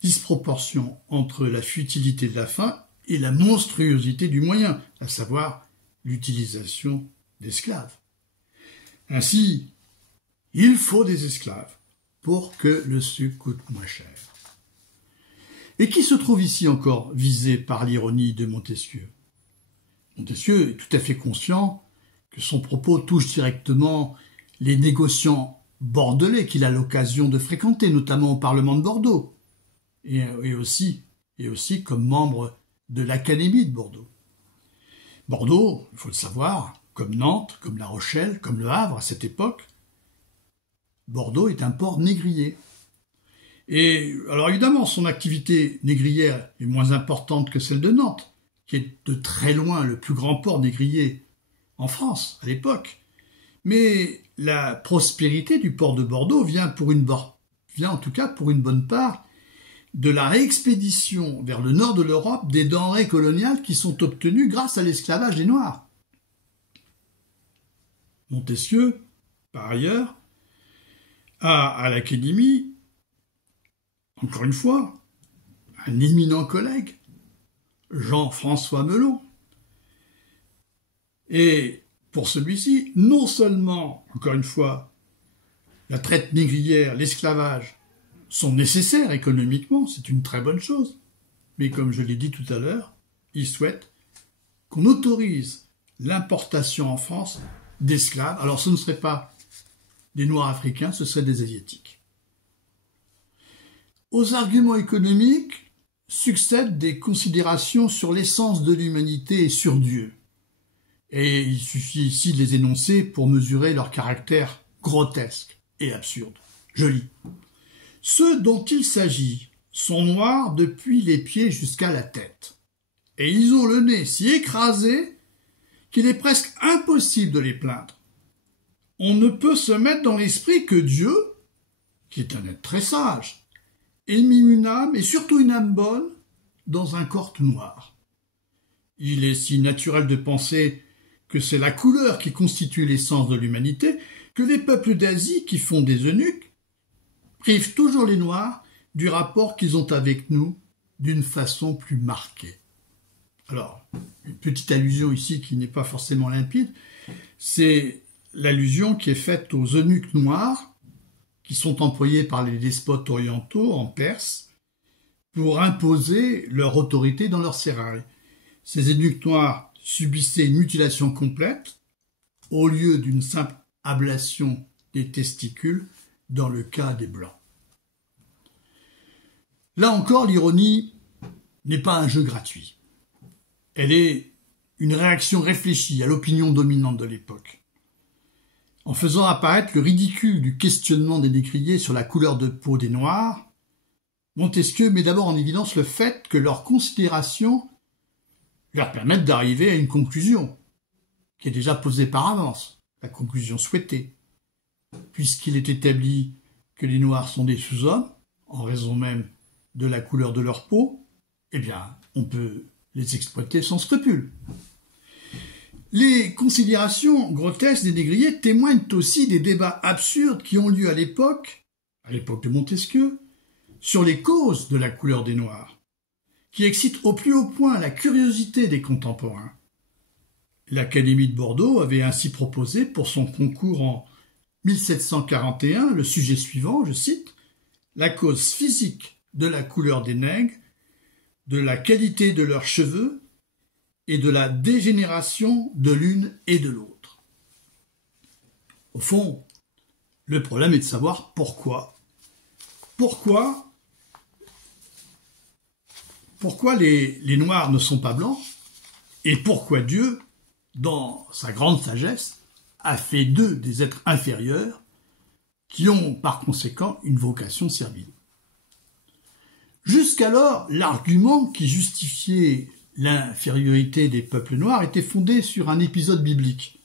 Disproportion entre la futilité de la faim et la monstruosité du moyen, à savoir l'utilisation d'esclaves. Ainsi, il faut des esclaves pour que le sucre coûte moins cher. Et qui se trouve ici encore visé par l'ironie de Montesquieu? Montesquieu est tout à fait conscient que son propos touche directement les négociants bordelais qu'il a l'occasion de fréquenter, notamment au Parlement de Bordeaux, et aussi comme membre de l'Académie de Bordeaux. Bordeaux, il faut le savoir, comme Nantes, comme La Rochelle, comme Le Havre à cette époque, Bordeaux est un port négrier. Et alors évidemment, son activité négrière est moins importante que celle de Nantes, qui est de très loin le plus grand port négrier en France à l'époque. Mais la prospérité du port de Bordeaux vient en tout cas pour une bonne part de la réexpédition vers le nord de l'Europe des denrées coloniales qui sont obtenues grâce à l'esclavage des Noirs. Montesquieu, par ailleurs, a à l'Académie, encore une fois, un éminent collègue, Jean-François Melon. Et pour celui-ci, non seulement, encore une fois, la traite négrière, l'esclavage sont nécessaires économiquement, c'est une très bonne chose, mais comme je l'ai dit tout à l'heure, il souhaite qu'on autorise l'importation en France d'esclaves. Alors ce ne serait pas des Noirs africains, ce seraient des Asiatiques. Aux arguments économiques succèdent des considérations sur l'essence de l'humanité et sur Dieu. Et il suffit ici de les énoncer pour mesurer leur caractère grotesque et absurde. Je lis. Ceux dont il s'agit sont noirs depuis les pieds jusqu'à la tête. Et ils ont le nez si écrasé qu'il est presque impossible de les plaindre. On ne peut se mettre dans l'esprit que Dieu, qui est un être très sage, ait mis une âme, et surtout une âme bonne, dans un corps tout noir. Il est si naturel de penser que c'est la couleur qui constitue l'essence de l'humanité, que les peuples d'Asie qui font des eunuques privent toujours les Noirs du rapport qu'ils ont avec nous d'une façon plus marquée. Alors, une petite allusion ici qui n'est pas forcément limpide, c'est l'allusion qui est faite aux eunuques noirs qui sont employés par les despotes orientaux en Perse pour imposer leur autorité dans leur sérail. Ces eunuques noirs subissaient une mutilation complète au lieu d'une simple ablation des testicules dans le cas des Blancs. Là encore, l'ironie n'est pas un jeu gratuit. Elle est une réaction réfléchie à l'opinion dominante de l'époque. En faisant apparaître le ridicule du questionnement des négriers sur la couleur de peau des Noirs, Montesquieu met d'abord en évidence le fait que leurs considérations leur permettent d'arriver à une conclusion, qui est déjà posée par avance, la conclusion souhaitée, puisqu'il est établi que les Noirs sont des sous-hommes, en raison même de la couleur de leur peau, eh bien, on peut les exploiter sans scrupule. Les considérations grotesques des négriers témoignent aussi des débats absurdes qui ont lieu à l'époque de Montesquieu, sur les causes de la couleur des Noirs, qui excitent au plus haut point la curiosité des contemporains. L'Académie de Bordeaux avait ainsi proposé pour son concours en 1741 le sujet suivant, je cite, « La cause physique de la couleur des nègres, de la qualité de leurs cheveux et de la dégénération de l'une et de l'autre. » Au fond, le problème est de savoir pourquoi. Pourquoi les Noirs ne sont pas blancs et pourquoi Dieu, dans sa grande sagesse, a fait d'eux des êtres inférieurs qui ont par conséquent une vocation servile. Jusqu'alors, l'argument qui justifiait l'infériorité des peuples noirs était fondé sur un épisode biblique,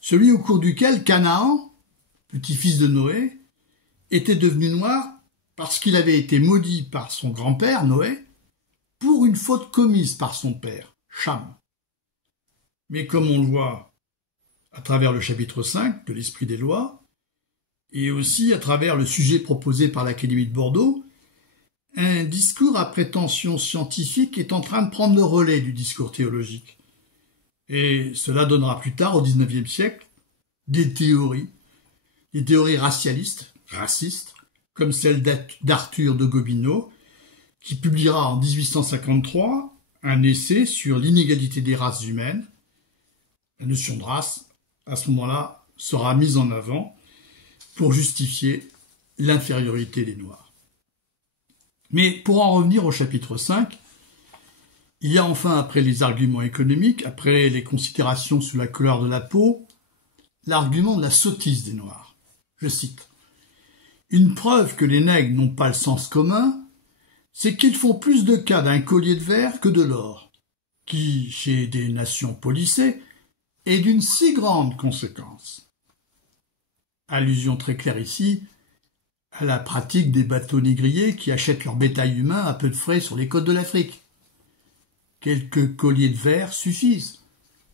celui au cours duquel Canaan, petit-fils de Noé, était devenu noir parce qu'il avait été maudit par son grand-père, Noé, pour une faute commise par son père, Cham. Mais comme on le voit à travers le chapitre 5 de l'Esprit des lois, et aussi à travers le sujet proposé par l'Académie de Bordeaux, un discours à prétention scientifique est en train de prendre le relais du discours théologique. Et cela donnera plus tard, au XIXe siècle, des théories racistes, comme celle d'Arthur de Gobineau, qui publiera en 1853 un essai sur l'inégalité des races humaines. La notion de race, à ce moment-là, sera mise en avant pour justifier l'infériorité des Noirs. Mais pour en revenir au chapitre 5, il y a enfin, après les arguments économiques, après les considérations sur la couleur de la peau, l'argument de la sottise des Noirs. Je cite. « Une preuve que les nègres n'ont pas le sens commun, c'est qu'ils font plus de cas d'un collier de verre que de l'or, qui, chez des nations policées, est d'une si grande conséquence. » Allusion très claire ici à la pratique des bateaux négriers qui achètent leur bétail humain à peu de frais sur les côtes de l'Afrique. Quelques colliers de verre suffisent,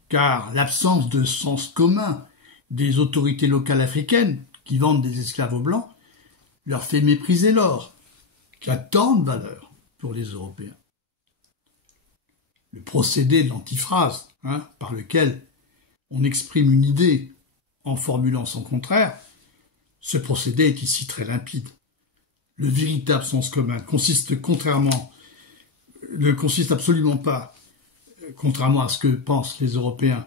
car l'absence de sens commun des autorités locales africaines qui vendent des esclaves aux Blancs leur fait mépriser l'or, qui a tant de valeur pour les Européens. Le procédé de l'antiphrase, par lequel on exprime une idée en formulant son contraire, ce procédé est ici très limpide. Le véritable sens commun ne consiste absolument pas, contrairement à ce que pensent les Européens,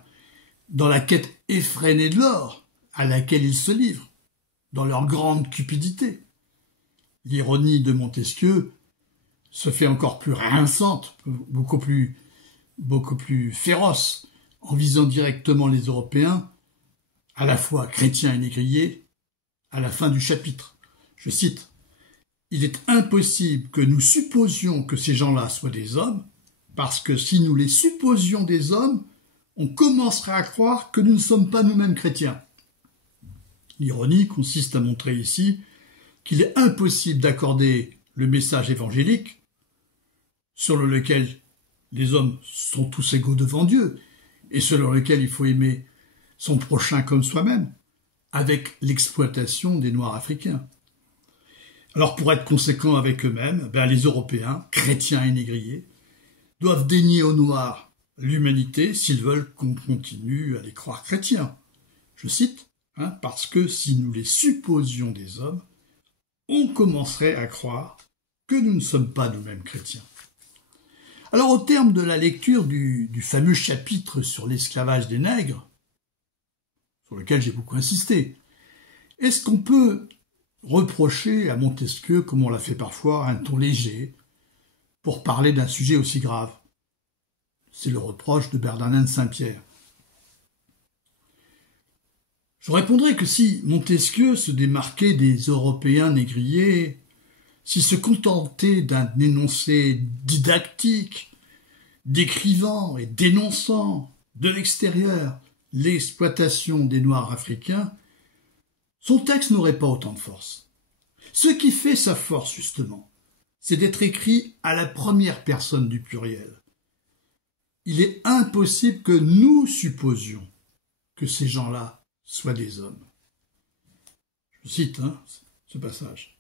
dans la quête effrénée de l'or à laquelle ils se livrent, dans leur grande cupidité. l'ironie de Montesquieu se fait encore plus rinçante, beaucoup plus féroce, en visant directement les Européens, à la fois chrétiens et négriers, à la fin du chapitre. Je cite, « Il est impossible que nous supposions que ces gens-là soient des hommes, parce que si nous les supposions des hommes, on commencerait à croire que nous ne sommes pas nous-mêmes chrétiens. » L'ironie consiste à montrer ici qu'il est impossible d'accorder le message évangélique, selon lequel les hommes sont tous égaux devant Dieu, et selon lequel il faut aimer son prochain comme soi-même, avec l'exploitation des Noirs africains. Alors pour être conséquents avec eux-mêmes, les Européens, chrétiens et négriers, doivent dénier aux Noirs l'humanité s'ils veulent qu'on continue à les croire chrétiens. Je cite, parce que si nous les supposions des hommes, on commencerait à croire que nous ne sommes pas nous-mêmes chrétiens. Alors au terme de la lecture du fameux chapitre sur l'esclavage des nègres, sur lequel j'ai beaucoup insisté, est-ce qu'on peut reprocher à Montesquieu, comme on l'a fait parfois, un ton léger pour parler d'un sujet aussi grave? C'est le reproche de Bernardin de Saint-Pierre. Je répondrai que si Montesquieu se démarquait des Européens négriers, s'il se contentait d'un énoncé didactique, décrivant et dénonçant de l'extérieur l'exploitation des Noirs africains, son texte n'aurait pas autant de force. Ce qui fait sa force, justement, c'est d'être écrit à la première personne du pluriel. Il est impossible que nous supposions que ces gens-là soient des hommes. Je cite ce passage.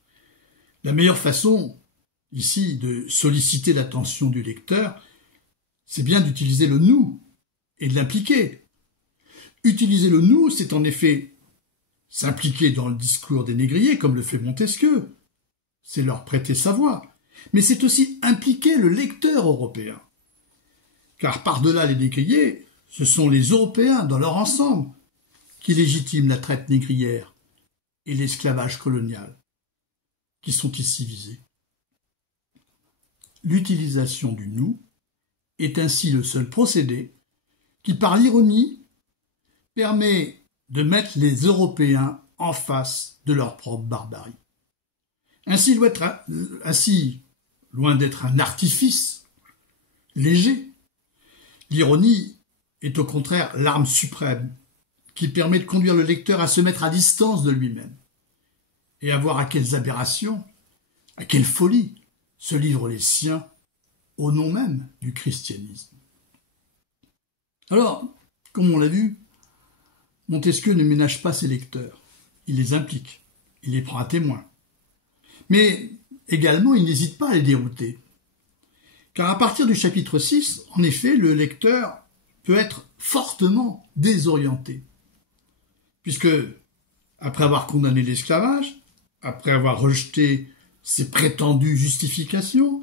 La meilleure façon, ici, de solliciter l'attention du lecteur, c'est bien d'utiliser le « nous » et de l'impliquer. Utiliser le « nous », c'est en effet s'impliquer dans le discours des négriers, comme le fait Montesquieu. C'est leur prêter sa voix. Mais c'est aussi impliquer le lecteur européen. Car par-delà les négriers, ce sont les Européens dans leur ensemble qui légitiment la traite négrière et l'esclavage colonial, qui sont ici visés. L'utilisation du « nous » est ainsi le seul procédé qui, par l'ironie, permet de mettre les Européens en face de leur propre barbarie. Ainsi, loin d'être un artifice léger, l'ironie est au contraire l'arme suprême qui permet de conduire le lecteur à se mettre à distance de lui-même et à voir à quelles aberrations, à quelle folie se livrent les siens au nom même du christianisme. Alors, comme on l'a vu, Montesquieu ne ménage pas ses lecteurs, il les implique, il les prend à témoin. Mais également, il n'hésite pas à les dérouter. Car à partir du chapitre 6, en effet, le lecteur peut être fortement désorienté. Puisque, après avoir condamné l'esclavage, après avoir rejeté ses prétendues justifications,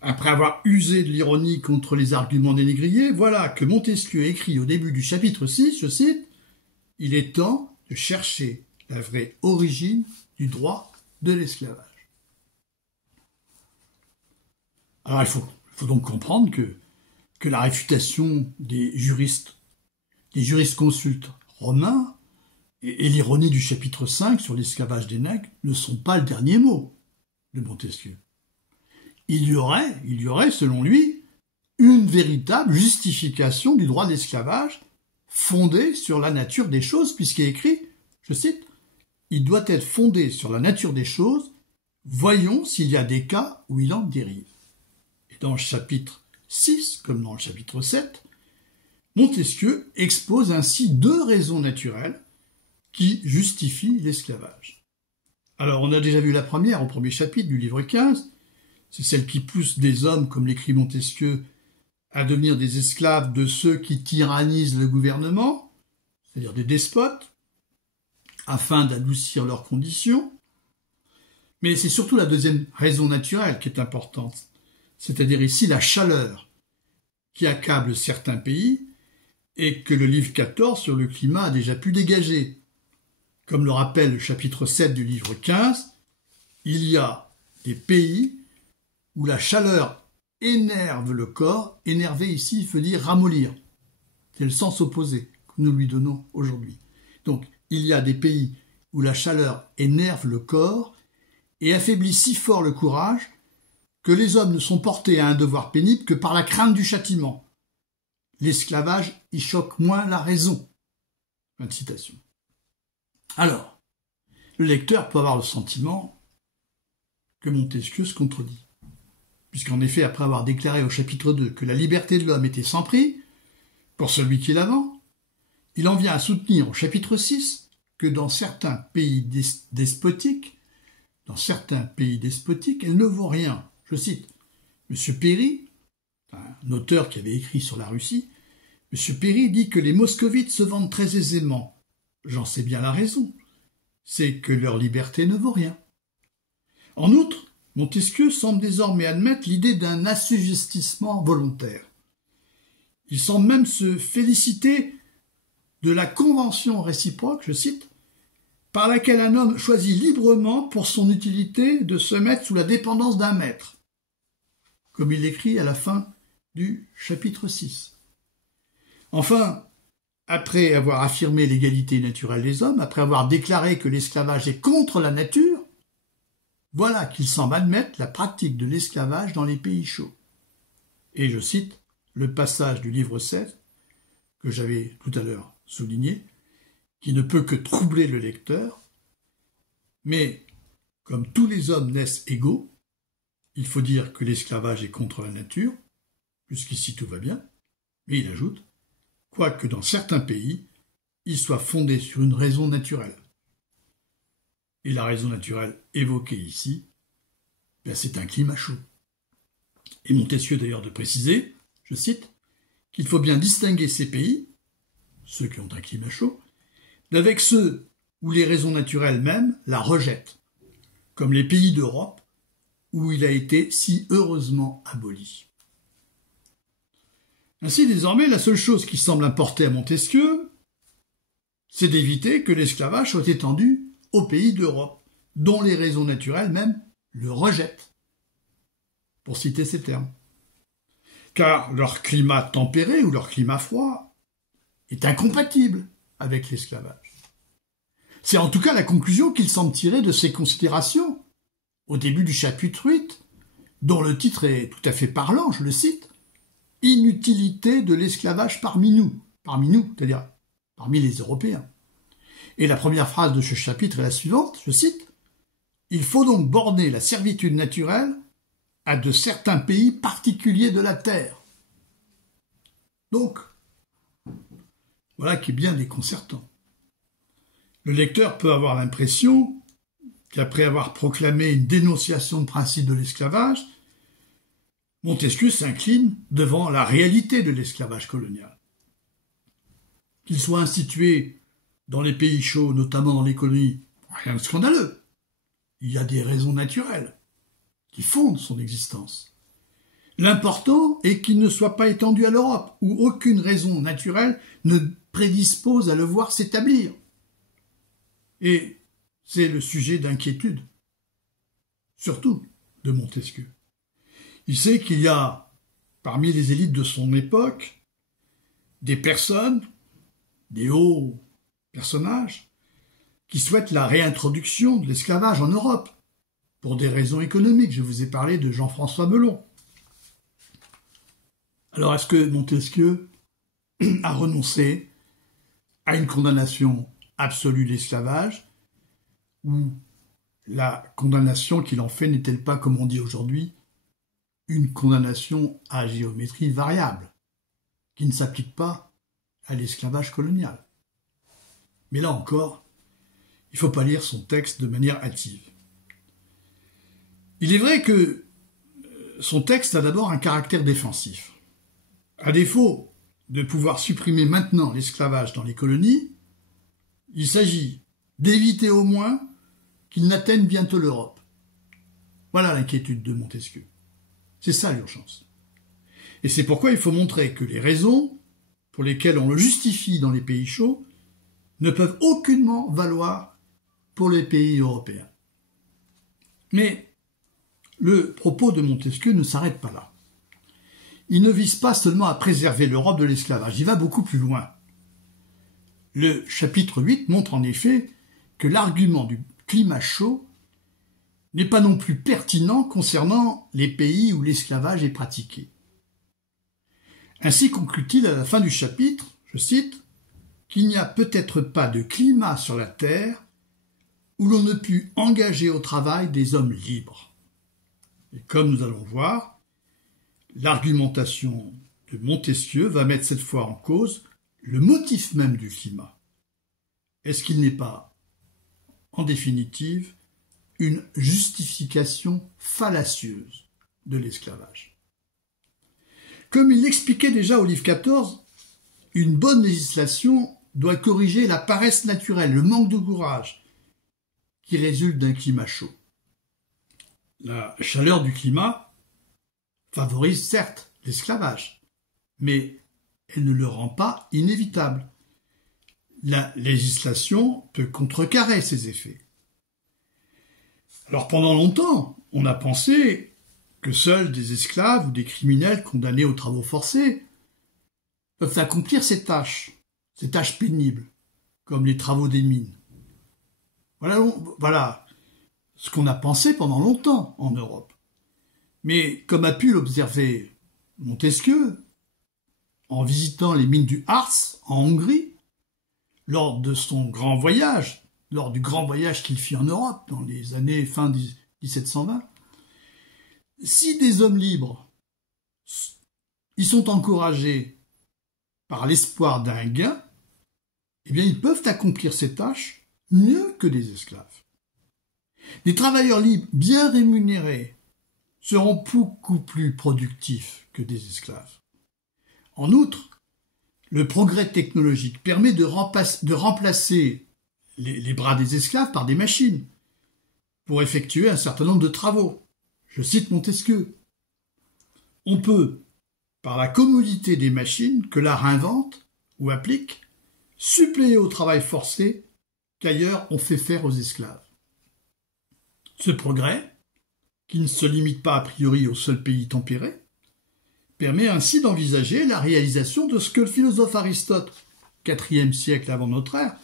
après avoir usé de l'ironie contre les arguments des négriers, voilà que Montesquieu écrit au début du chapitre 6, je cite, « Il est temps de chercher la vraie origine du droit de l'esclavage. » Alors il faut donc comprendre que la réfutation des jurisconsultes romains et l'ironie du chapitre 5 sur l'esclavage des nègres ne sont pas le dernier mot de Montesquieu. Il y aurait, selon lui, une véritable justification du droit de l'esclavage fondée sur la nature des choses, puisqu'il est écrit, je cite, « Il doit être fondé sur la nature des choses, voyons s'il y a des cas où il en dérive. » Et dans le chapitre 6, comme dans le chapitre 7, Montesquieu expose ainsi deux raisons naturelles qui justifient l'esclavage. Alors, on a déjà vu la première au premier chapitre du livre 15, c'est celle qui pousse des hommes, comme l'écrit Montesquieu, à devenir des esclaves de ceux qui tyrannisent le gouvernement, c'est-à-dire des despotes, afin d'adoucir leurs conditions. Mais c'est surtout la deuxième raison naturelle qui est importante, c'est-à-dire ici la chaleur qui accable certains pays et que le livre 14 sur le climat a déjà pu dégager. Comme le rappelle le chapitre 7 du livre 15, il y a des pays où la chaleur énerve le corps. Énerver ici, il veut dire ramollir. C'est le sens opposé que nous lui donnons aujourd'hui. Donc, il y a des pays où la chaleur énerve le corps et affaiblit si fort le courage que les hommes ne sont portés à un devoir pénible que par la crainte du châtiment. L'esclavage y choque moins la raison. Fin de citation. Alors, le lecteur peut avoir le sentiment que Montesquieu se contredit. Puisqu'en effet, après avoir déclaré au chapitre 2 que la liberté de l'homme était sans prix, pour celui qui la vend, il en vient à soutenir au chapitre 6 que dans certains pays despotiques, elle ne vaut rien. Je cite M. Perry, un auteur qui avait écrit sur la Russie, M. Perry dit que les moscovites se vendent très aisément. J'en sais bien la raison. C'est que leur liberté ne vaut rien. En outre, Montesquieu semble désormais admettre l'idée d'un assujettissement volontaire. Il semble même se féliciter de la convention réciproque, je cite, par laquelle un homme choisit librement pour son utilité de se mettre sous la dépendance d'un maître, comme il l'écrit à la fin du chapitre 6. Enfin, après avoir affirmé l'égalité naturelle des hommes, après avoir déclaré que l'esclavage est contre la nature, voilà qu'il semble admettre la pratique de l'esclavage dans les pays chauds. Et je cite le passage du livre 16, que j'avais tout à l'heure souligné, qui ne peut que troubler le lecteur, mais comme tous les hommes naissent égaux, il faut dire que l'esclavage est contre la nature, jusqu'ici tout va bien, mais il ajoute, quoique dans certains pays, il soit fondé sur une raison naturelle. Et la raison naturelle évoquée ici, c'est un climat chaud. Et Montesquieu d'ailleurs de préciser, je cite, qu'il faut bien distinguer ces pays, ceux qui ont un climat chaud, d'avec ceux où les raisons naturelles même la rejettent, comme les pays d'Europe où il a été si heureusement aboli. Ainsi, désormais, la seule chose qui semble importer à Montesquieu, c'est d'éviter que l'esclavage soit étendu aux pays d'Europe, dont les raisons naturelles même le rejettent, pour citer ces termes. Car leur climat tempéré ou leur climat froid est incompatible avec l'esclavage. C'est en tout cas la conclusion qu'il semble tirer de ces considérations au début du chapitre 8, dont le titre est tout à fait parlant, je le cite, « Inutilité de l'esclavage parmi nous », c'est-à-dire parmi les Européens. Et la première phrase de ce chapitre est la suivante, je cite, « Il faut donc borner la servitude naturelle à de certains pays particuliers de la terre. » Donc, voilà qui est bien déconcertant. Le lecteur peut avoir l'impression qu'après avoir proclamé une dénonciation de principe de l'esclavage, Montesquieu s'incline devant la réalité de l'esclavage colonial. Qu'il soit institué dans les pays chauds, notamment dans les colonies, rien de scandaleux. Il y a des raisons naturelles qui fondent son existence. L'important est qu'il ne soit pas étendu à l'Europe, où aucune raison naturelle ne prédispose à le voir s'établir. Et c'est le sujet d'inquiétude, surtout de Montesquieu. Il sait qu'il y a, parmi les élites de son époque, des personnes, des hauts personnages, qui souhaitent la réintroduction de l'esclavage en Europe, pour des raisons économiques. Je vous ai parlé de Jean-François Melon. Alors, est-ce que Montesquieu a renoncé à une condamnation absolue de l'esclavage, ou la condamnation qu'il en fait n'est-elle pas, comme on dit aujourd'hui, une condamnation à géométrie variable, qui ne s'applique pas à l'esclavage colonial? Mais là encore, il ne faut pas lire son texte de manière hâtive. Il est vrai que son texte a d'abord un caractère défensif. À défaut de pouvoir supprimer maintenant l'esclavage dans les colonies, il s'agit d'éviter au moins qu'il n'atteigne bientôt l'Europe. Voilà l'inquiétude de Montesquieu. C'est ça l'urgence. Et c'est pourquoi il faut montrer que les raisons pour lesquelles on le justifie dans les pays chauds ne peuvent aucunement valoir pour les pays européens. Mais Le propos de Montesquieu ne s'arrête pas là. Il ne vise pas seulement à préserver l'Europe de l'esclavage, il va beaucoup plus loin. Le chapitre 8 montre en effet que l'argument du climat chaud n'est pas non plus pertinent concernant les pays où l'esclavage est pratiqué. Ainsi conclut-il à la fin du chapitre, je cite, « qu'il n'y a peut-être pas de climat sur la terre où l'on ne put engager au travail des hommes libres. » Et comme nous allons voir, l'argumentation de Montesquieu va mettre cette fois en cause le motif même du climat. Est-ce qu'il n'est pas, en définitive, une justification fallacieuse de l'esclavage? Comme il l'expliquait déjà au livre 14, une bonne législation doit corriger la paresse naturelle, le manque de courage qui résulte d'un climat chaud. La chaleur du climat favorise certes l'esclavage, mais elle ne le rend pas inévitable. La législation peut contrecarrer ces effets. Alors pendant longtemps, on a pensé que seuls des esclaves ou des criminels condamnés aux travaux forcés peuvent accomplir ces tâches pénibles, comme les travaux des mines. Voilà ce qu'on a pensé pendant longtemps en Europe. Mais comme a pu l'observer Montesquieu, en visitant les mines du Harz, en Hongrie, lors du grand voyage qu'il fit en Europe dans les années fin 1720, si des hommes libres y sont encouragés par l'espoir d'un gain, eh bien ils peuvent accomplir ces tâches mieux que des esclaves. Des travailleurs libres bien rémunérés seront beaucoup plus productifs que des esclaves. En outre, le progrès technologique permet de remplacer les bras des esclaves par des machines pour effectuer un certain nombre de travaux. Je cite Montesquieu. On peut, par la commodité des machines que l'art invente ou applique, suppléer au travail forcé qu'ailleurs on fait faire aux esclaves. Ce progrès, qui ne se limite pas a priori aux seuls pays tempérés, permet ainsi d'envisager la réalisation de ce que le philosophe Aristote, IVe siècle avant notre ère,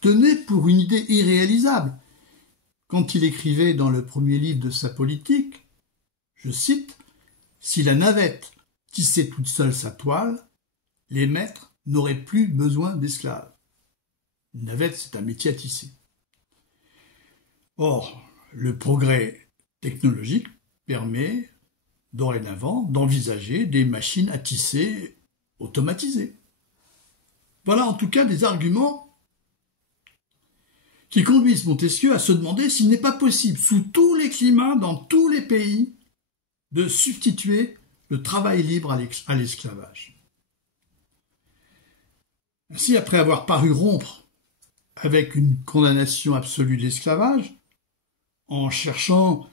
tenait pour une idée irréalisable, quand il écrivait dans le premier livre de sa politique, je cite, « Si la navette tissait toute seule sa toile, les maîtres n'auraient plus besoin d'esclaves. » Une navette, c'est un métier à tisser. Or, le progrès technologique permet dorénavant d'envisager des machines à tisser automatisées. Voilà en tout cas des arguments qui conduisent Montesquieu à se demander s'il n'est pas possible, sous tous les climats, dans tous les pays, de substituer le travail libre à l'esclavage. Ainsi, après avoir paru rompre avec une condamnation absolue de l'esclavage, en cherchant,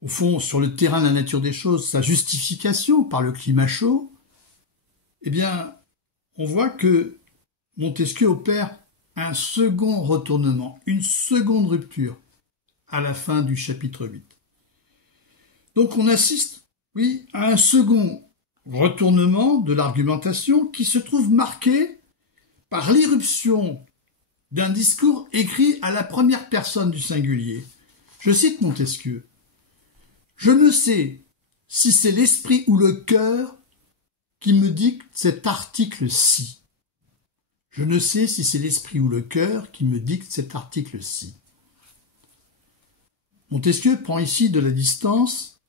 au fond, sur le terrain de la nature des choses, sa justification par le climat chaud, eh bien, on voit que Montesquieu opère un second retournement, une seconde rupture à la fin du chapitre 8. Donc on assiste, oui, à un second retournement de l'argumentation qui se trouve marqué par l'irruption d'un discours écrit à la première personne du singulier. Je cite Montesquieu. « Je ne sais si c'est l'esprit ou le cœur qui me dicte cet article-ci. Je ne sais si c'est l'esprit ou le cœur qui me dicte cet article-ci. » Montesquieu prend ici de la distance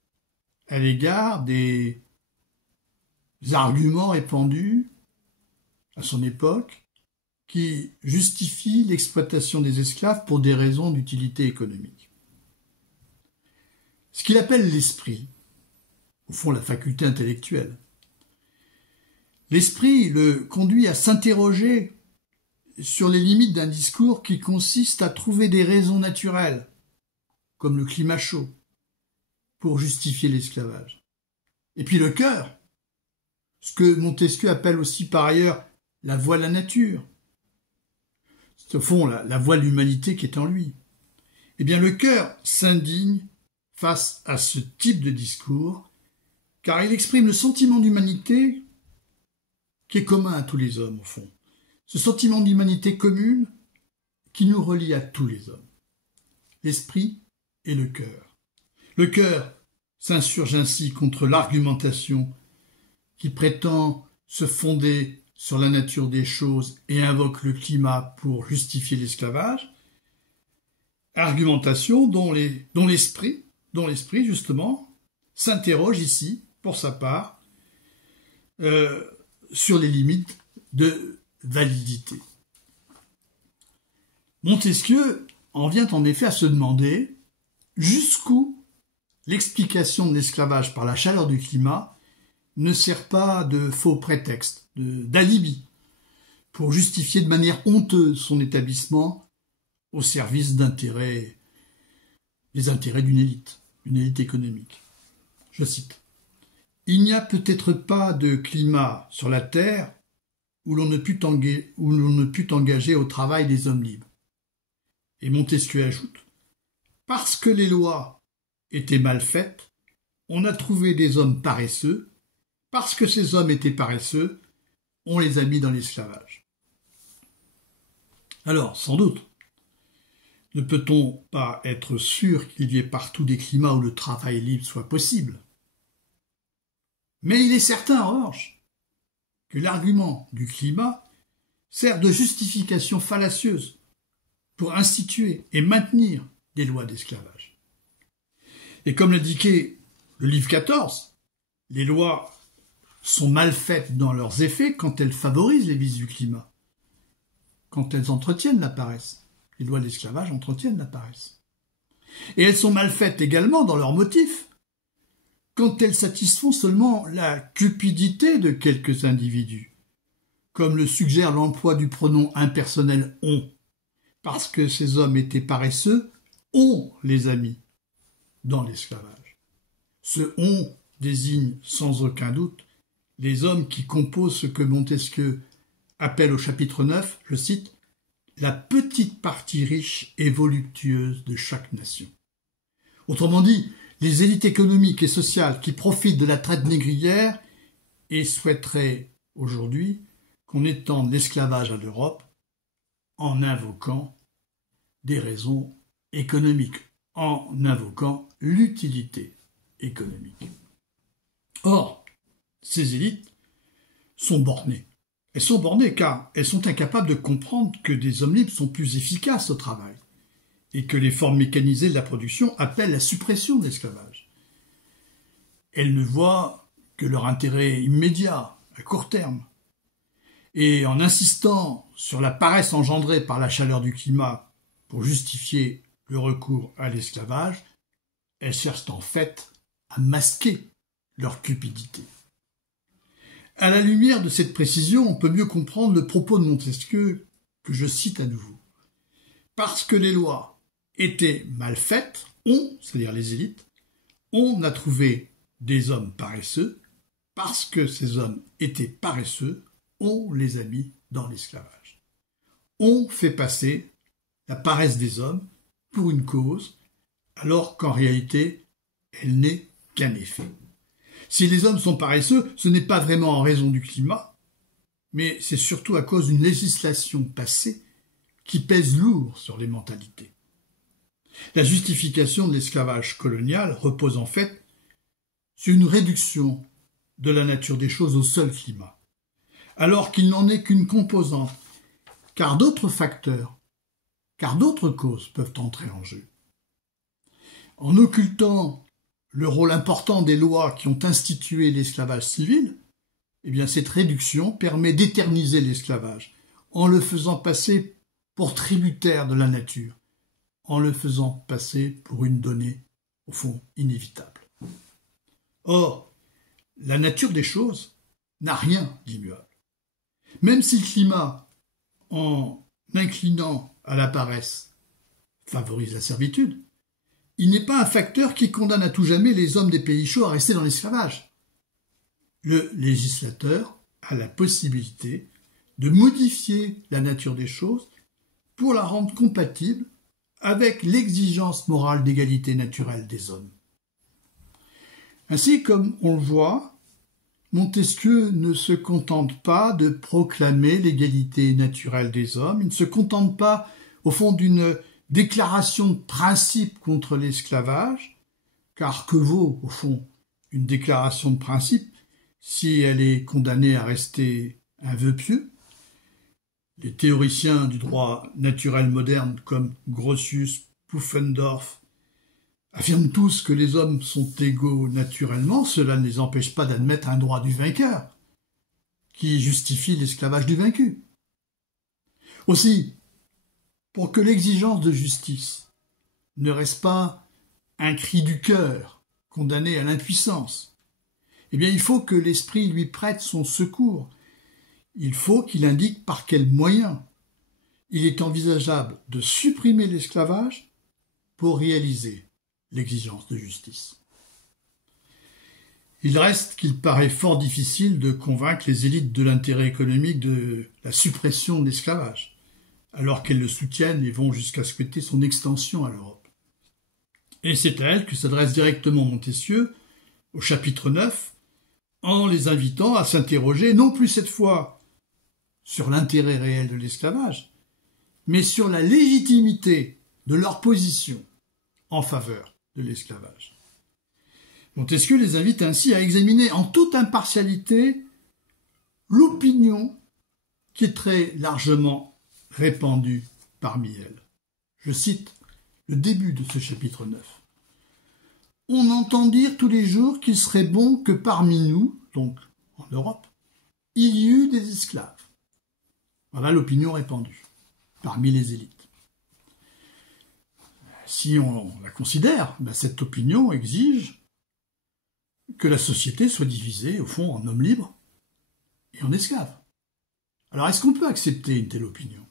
à l'égard des arguments répandus à son époque qui justifient l'exploitation des esclaves pour des raisons d'utilité économique. Ce qu'il appelle l'esprit, au fond la faculté intellectuelle, l'esprit le conduit à s'interroger sur les limites d'un discours qui consiste à trouver des raisons naturelles, comme le climat chaud, pour justifier l'esclavage. Et puis le cœur, ce que Montesquieu appelle aussi par ailleurs la voix de la nature, c'est au fond la voix de l'humanité qui est en lui. Eh bien le cœur s'indigne face à ce type de discours, car il exprime le sentiment d'humanité qui est commun à tous les hommes, au fond. Ce sentiment d'humanité commune qui nous relie à tous les hommes. L'esprit et le cœur. Le cœur s'insurge ainsi contre l'argumentation qui prétend se fonder sur la nature des choses et invoque le climat pour justifier l'esclavage. Argumentation dont l'esprit, justement, s'interroge ici, pour sa part, sur les limites de validité. Montesquieu en vient en effet à se demander jusqu'où l'explication de l'esclavage par la chaleur du climat ne sert pas de faux prétexte, d'alibi, pour justifier de manière honteuse son établissement au service des intérêts d'une élite économique. Je cite. « Il n'y a peut-être pas de climat sur la Terre où l'on ne put engager au travail des hommes libres. » Et Montesquieu ajoute « Parce que les lois étaient mal faites, on a trouvé des hommes paresseux. Parce que ces hommes étaient paresseux, on les a mis dans l'esclavage. » Alors, sans doute, ne peut-on pas être sûr qu'il y ait partout des climats où le travail libre soit possible? Mais il est certain, en revanche, que l'argument du climat sert de justification fallacieuse pour instituer et maintenir des lois d'esclavage. Et comme l'indiquait le livre 14, les lois sont mal faites dans leurs effets quand elles favorisent les vices du climat, quand elles entretiennent la paresse. Les lois d'esclavage entretiennent la paresse. Et elles sont mal faites également dans leurs motifs, quand elles satisfont seulement la cupidité de quelques individus, comme le suggère l'emploi du pronom impersonnel « on ». Parce que ces hommes étaient paresseux, on les a mis dans l'esclavage. Ce « on » désigne sans aucun doute les hommes qui composent ce que Montesquieu appelle au chapitre 9, je cite, « la petite partie riche et voluptueuse de chaque nation ». Autrement dit, les élites économiques et sociales qui profitent de la traite négrière et souhaiteraient aujourd'hui qu'on étende l'esclavage à l'Europe en invoquant des raisons économiques, en invoquant l'utilité économique. Or, ces élites sont bornées. Elles sont bornées car elles sont incapables de comprendre que des hommes libres sont plus efficaces au travail et que les formes mécanisées de la production appellent la suppression de l'esclavage. Elles ne voient que leur intérêt immédiat, à court terme. Et en insistant sur la paresse engendrée par la chaleur du climat pour justifier le recours à l'esclavage, elles cherchent en fait à masquer leur cupidité. À la lumière de cette précision, on peut mieux comprendre le propos de Montesquieu que je cite à nouveau. Parce que les lois étaient mal faites, on, c'est-à-dire les élites, on a trouvé des hommes paresseux. Parce que ces hommes étaient paresseux, on les a mis dans l'esclavage. On fait passer la paresse des hommes pour une cause, alors qu'en réalité, elle n'est qu'un effet. Si les hommes sont paresseux, ce n'est pas vraiment en raison du climat, mais c'est surtout à cause d'une législation passée qui pèse lourd sur les mentalités. La justification de l'esclavage colonial repose en fait sur une réduction de la nature des choses au seul climat, alors qu'il n'en est qu'une composante, car d'autres facteurs, car d'autres causes peuvent entrer en jeu. En occultant le rôle important des lois qui ont institué l'esclavage civil, eh bien cette réduction permet d'éterniser l'esclavage, en le faisant passer pour tributaire de la nature, en le faisant passer pour une donnée, au fond, inévitable. Or, la nature des choses n'a rien d'immuable. Même si le climat, en inclinant à la paresse, favorise la servitude, il n'est pas un facteur qui condamne à tout jamais les hommes des pays chauds à rester dans l'esclavage. Le législateur a la possibilité de modifier la nature des choses pour la rendre compatible avec l'exigence morale d'égalité naturelle des hommes Ainsi, comme on le voit, Montesquieu ne se contente pas de proclamer l'égalité naturelle des hommes, il ne se contente pas, au fond, d'une déclaration de principe contre l'esclavage, car que vaut, au fond, une déclaration de principe si elle est condamnée à rester un vœu pieux? Les théoriciens du droit naturel moderne comme Grotius, Pufendorf affirment tous que les hommes sont égaux naturellement, cela ne les empêche pas d'admettre un droit du vainqueur, qui justifie l'esclavage du vaincu. Aussi, pour que l'exigence de justice ne reste pas un cri du cœur condamné à l'impuissance, eh bien il faut que l'esprit lui prête son secours. Il faut qu'il indique par quels moyens il est envisageable de supprimer l'esclavage pour réaliser l'exigence de justice. Il reste qu'il paraît fort difficile de convaincre les élites de l'intérêt économique de la suppression de l'esclavage, alors qu'elles le soutiennent et vont jusqu'à souhaiter son extension à l'Europe. Et c'est à elles que s'adresse directement Montesquieu, au chapitre 9, en les invitant à s'interroger non plus cette fois sur l'intérêt réel de l'esclavage, mais sur la légitimité de leur position en faveur de l'esclavage. Montesquieu les invite ainsi à examiner en toute impartialité l'opinion qui est très largement répandue parmi elles. Je cite le début de ce chapitre 9. « On entend dire tous les jours qu'il serait bon que parmi nous, donc en Europe, il y eût des esclaves. » Voilà l'opinion répandue parmi les élites. Si on la considère, cette opinion exige que la société soit divisée, au fond, en hommes libres et en esclaves. Alors, est-ce qu'on peut accepter une telle opinion?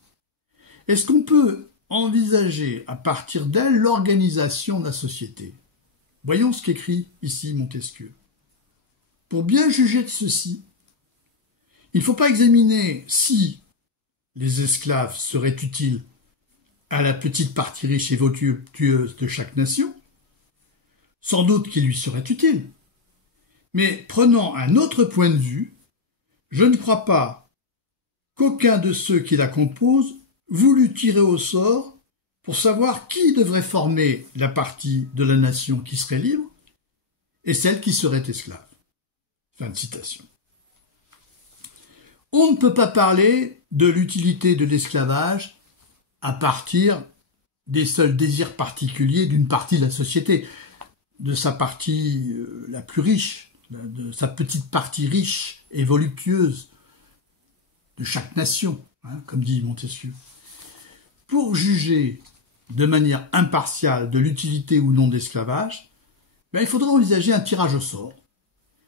Est-ce qu'on peut envisager, à partir d'elle, l'organisation de la société? Voyons ce qu'écrit ici Montesquieu. Pour bien juger de ceci, il ne faut pas examiner si les esclaves seraient utiles à la petite partie riche et voluptueuse de chaque nation, sans doute qu'ils lui seraient utiles. Mais prenant un autre point de vue, je ne crois pas qu'aucun de ceux qui la composent voulut tirer au sort pour savoir qui devrait former la partie de la nation qui serait libre et celle qui serait esclave. Fin de citation. On ne peut pas parler de l'utilité de l'esclavage à partir des seuls désirs particuliers d'une partie de la société, de sa partie la plus riche, de sa petite partie riche et voluptueuse de chaque nation, comme dit Montesquieu. Pour juger de manière impartiale de l'utilité ou non d'esclavage, il faudra envisager un tirage au sort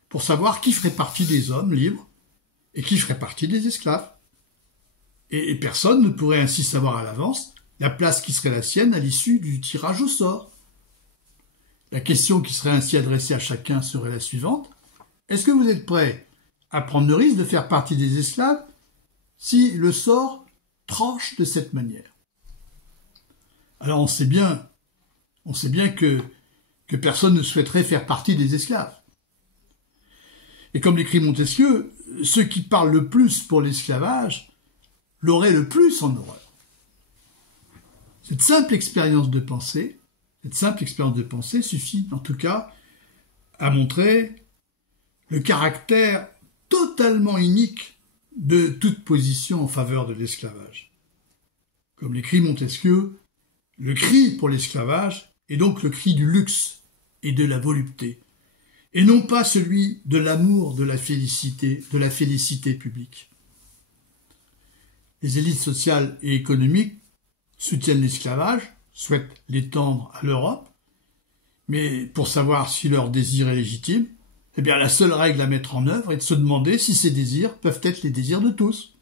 pour savoir qui ferait partie des hommes libres et qui ferait partie des esclaves. Et personne ne pourrait ainsi savoir à l'avance la place qui serait la sienne à l'issue du tirage au sort. La question qui serait ainsi adressée à chacun serait la suivante. Est-ce que vous êtes prêt à prendre le risque de faire partie des esclaves si le sort tranche de cette manière? Alors on sait bien que personne ne souhaiterait faire partie des esclaves. Et comme l'écrit Montesquieu, ceux qui parlent le plus pour l'esclavage l'auraient le plus en horreur. Cette simple expérience de pensée suffit en tout cas à montrer le caractère totalement inique de toute position en faveur de l'esclavage. Comme l'écrit Montesquieu, le cri pour l'esclavage est donc le cri du luxe et de la volupté, et non pas celui de l'amour de la félicité publique. Les élites sociales et économiques soutiennent l'esclavage, souhaitent l'étendre à l'Europe, mais pour savoir si leur désir est légitime, la seule règle à mettre en œuvre est de se demander si ces désirs peuvent être les désirs de tous.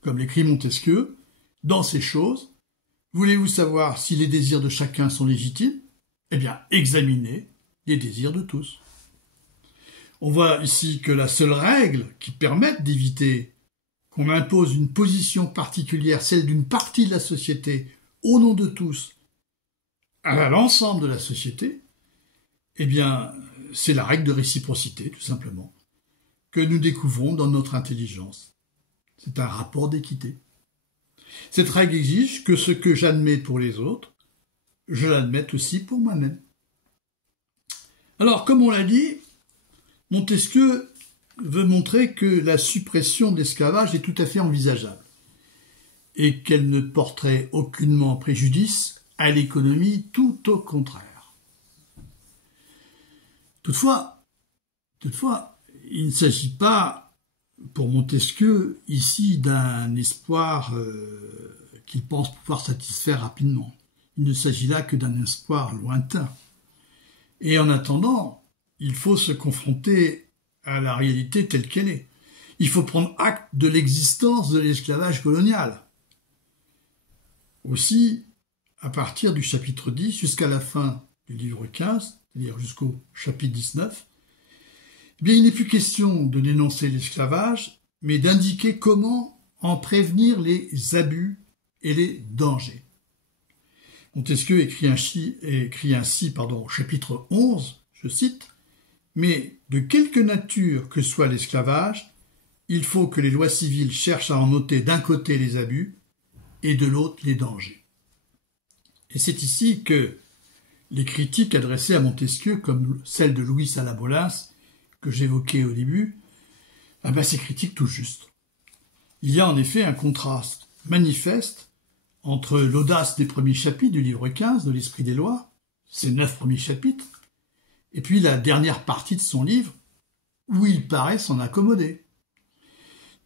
Comme l'écrit Montesquieu, dans ces choses, voulez-vous savoir si les désirs de chacun sont légitimes? Examinez les désirs de tous. On voit ici que la seule règle qui permette d'éviter qu'on impose une position particulière, celle d'une partie de la société, au nom de tous, à l'ensemble de la société, c'est la règle de réciprocité, tout simplement, que nous découvrons dans notre intelligence. C'est un rapport d'équité. Cette règle exige que ce que j'admets pour les autres, je l'admette aussi pour moi-même. Alors, comme on l'a dit, Montesquieu veut montrer que la suppression de l'esclavage est tout à fait envisageable et qu'elle ne porterait aucunement préjudice à l'économie, tout au contraire. Toutefois, il ne s'agit pas, pour Montesquieu, ici d'un espoir qu'il pense pouvoir satisfaire rapidement. Il ne s'agit là que d'un espoir lointain. Et en attendant, il faut se confronter à la réalité telle qu'elle est. Il faut prendre acte de l'existence de l'esclavage colonial. Aussi, à partir du chapitre 10 jusqu'à la fin du livre 15, c'est-à-dire jusqu'au chapitre 19, eh bien, il n'est plus question de dénoncer l'esclavage, mais d'indiquer comment en prévenir les abus et les dangers. Montesquieu écrit ainsi au chapitre 11, je cite, « Mais de quelque nature que soit l'esclavage, il faut que les lois civiles cherchent à en noter d'un côté les abus et de l'autre les dangers. » Et c'est ici que les critiques adressées à Montesquieu, comme celle de Louis Salabolins, que j'évoquais au début, ces critiques tout juste. Il y a en effet un contraste manifeste entre l'audace des premiers chapitres du livre 15 de l'Esprit des lois, ces 9 premiers chapitres, et puis la dernière partie de son livre, où il paraît s'en accommoder.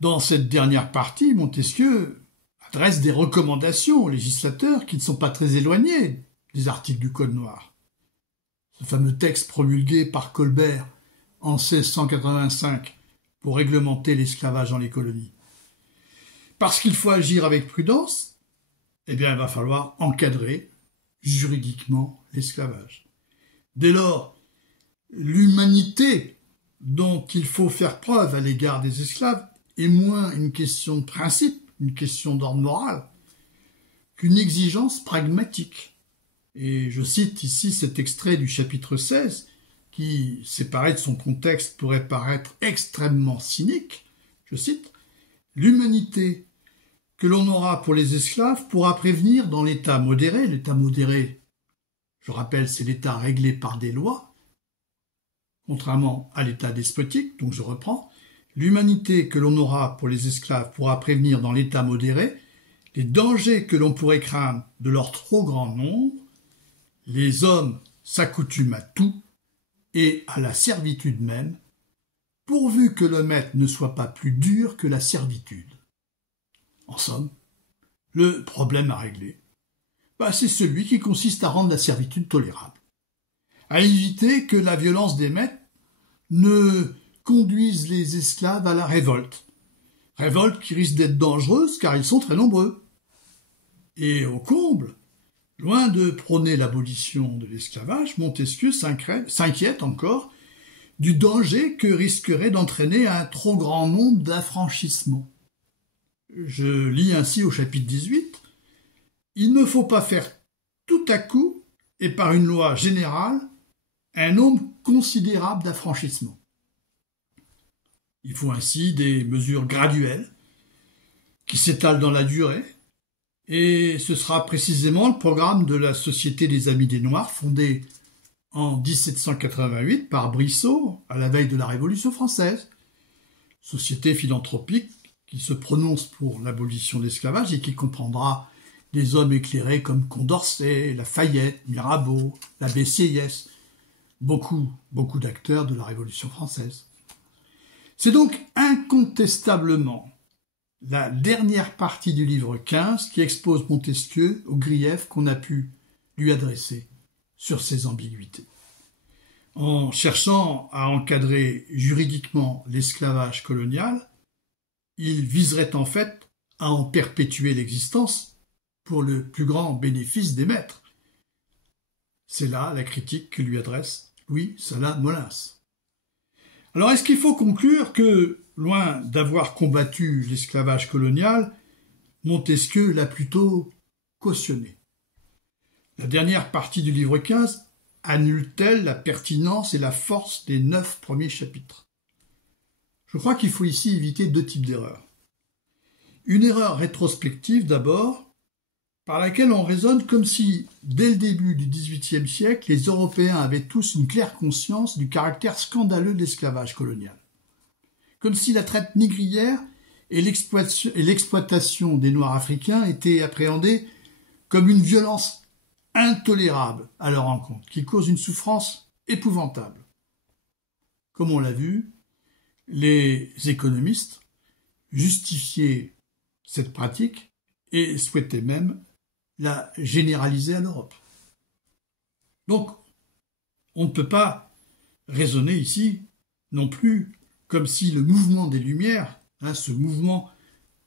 Dans cette dernière partie, Montesquieu adresse des recommandations aux législateurs qui ne sont pas très éloignées des articles du Code noir. Ce fameux texte promulgué par Colbert en 1685 pour réglementer l'esclavage dans les colonies. Parce qu'il faut agir avec prudence, il va falloir encadrer juridiquement l'esclavage. Dès lors, l'humanité dont il faut faire preuve à l'égard des esclaves est moins une question de principe, une question d'ordre moral, qu'une exigence pragmatique. Et je cite ici cet extrait du chapitre 16, qui, séparé de son contexte, pourrait paraître extrêmement cynique. Je cite, « L'humanité que l'on aura pour les esclaves pourra prévenir dans l'état modéré, je rappelle, c'est l'état réglé par des lois, contrairement à l'état despotique, donc je reprends, l'humanité que l'on aura pour les esclaves pourra prévenir dans l'état modéré les dangers que l'on pourrait craindre de leur trop grand nombre, les hommes s'accoutument à tout et à la servitude même, pourvu que le maître ne soit pas plus dur que la servitude. En somme, le problème à régler, c'est celui qui consiste à rendre la servitude tolérable, à éviter que la violence des maîtres ne conduise les esclaves à la révolte qui risque d'être dangereuse car ils sont très nombreux. Et au comble, loin de prôner l'abolition de l'esclavage, Montesquieu s'inquiète encore du danger que risquerait d'entraîner un trop grand nombre d'affranchissements. Je lis ainsi au chapitre 18, « Il ne faut pas faire tout à coup, et par une loi générale, un nombre considérable d'affranchissements. Il faut ainsi des mesures graduelles qui s'étalent dans la durée, et ce sera précisément le programme de la Société des Amis des Noirs, fondée en 1788 par Brissot, à la veille de la Révolution française. Société philanthropique qui se prononce pour l'abolition de l'esclavage et qui comprendra des hommes éclairés comme Condorcet, Lafayette, Mirabeau, l'abbé Sieyès, beaucoup d'acteurs de la Révolution française. C'est donc incontestablement la dernière partie du livre 15 qui expose Montesquieu aux griefs qu'on a pu lui adresser sur ses ambiguïtés. En cherchant à encadrer juridiquement l'esclavage colonial, il viserait en fait à en perpétuer l'existence pour le plus grand bénéfice des maîtres. C'est là la critique que lui adresse Louis Salabolins. Alors est-ce qu'il faut conclure que, loin d'avoir combattu l'esclavage colonial, Montesquieu l'a plutôt cautionné? La dernière partie du livre 15 annule-t-elle la pertinence et la force des 9 premiers chapitres? Je crois qu'il faut ici éviter 2 types d'erreurs. Une erreur rétrospective d'abord, par laquelle on raisonne comme si, dès le début du XVIIIe siècle, les Européens avaient tous une claire conscience du caractère scandaleux de l'esclavage colonial. Comme si la traite négrière et l'exploitation des Noirs africains étaient appréhendées comme une violence intolérable à leur encontre, qui cause une souffrance épouvantable. Comme on l'a vu, les économistes justifiaient cette pratique et souhaitaient même la généraliser à l'Europe. Donc, on ne peut pas raisonner ici non plus comme si le mouvement des Lumières, ce mouvement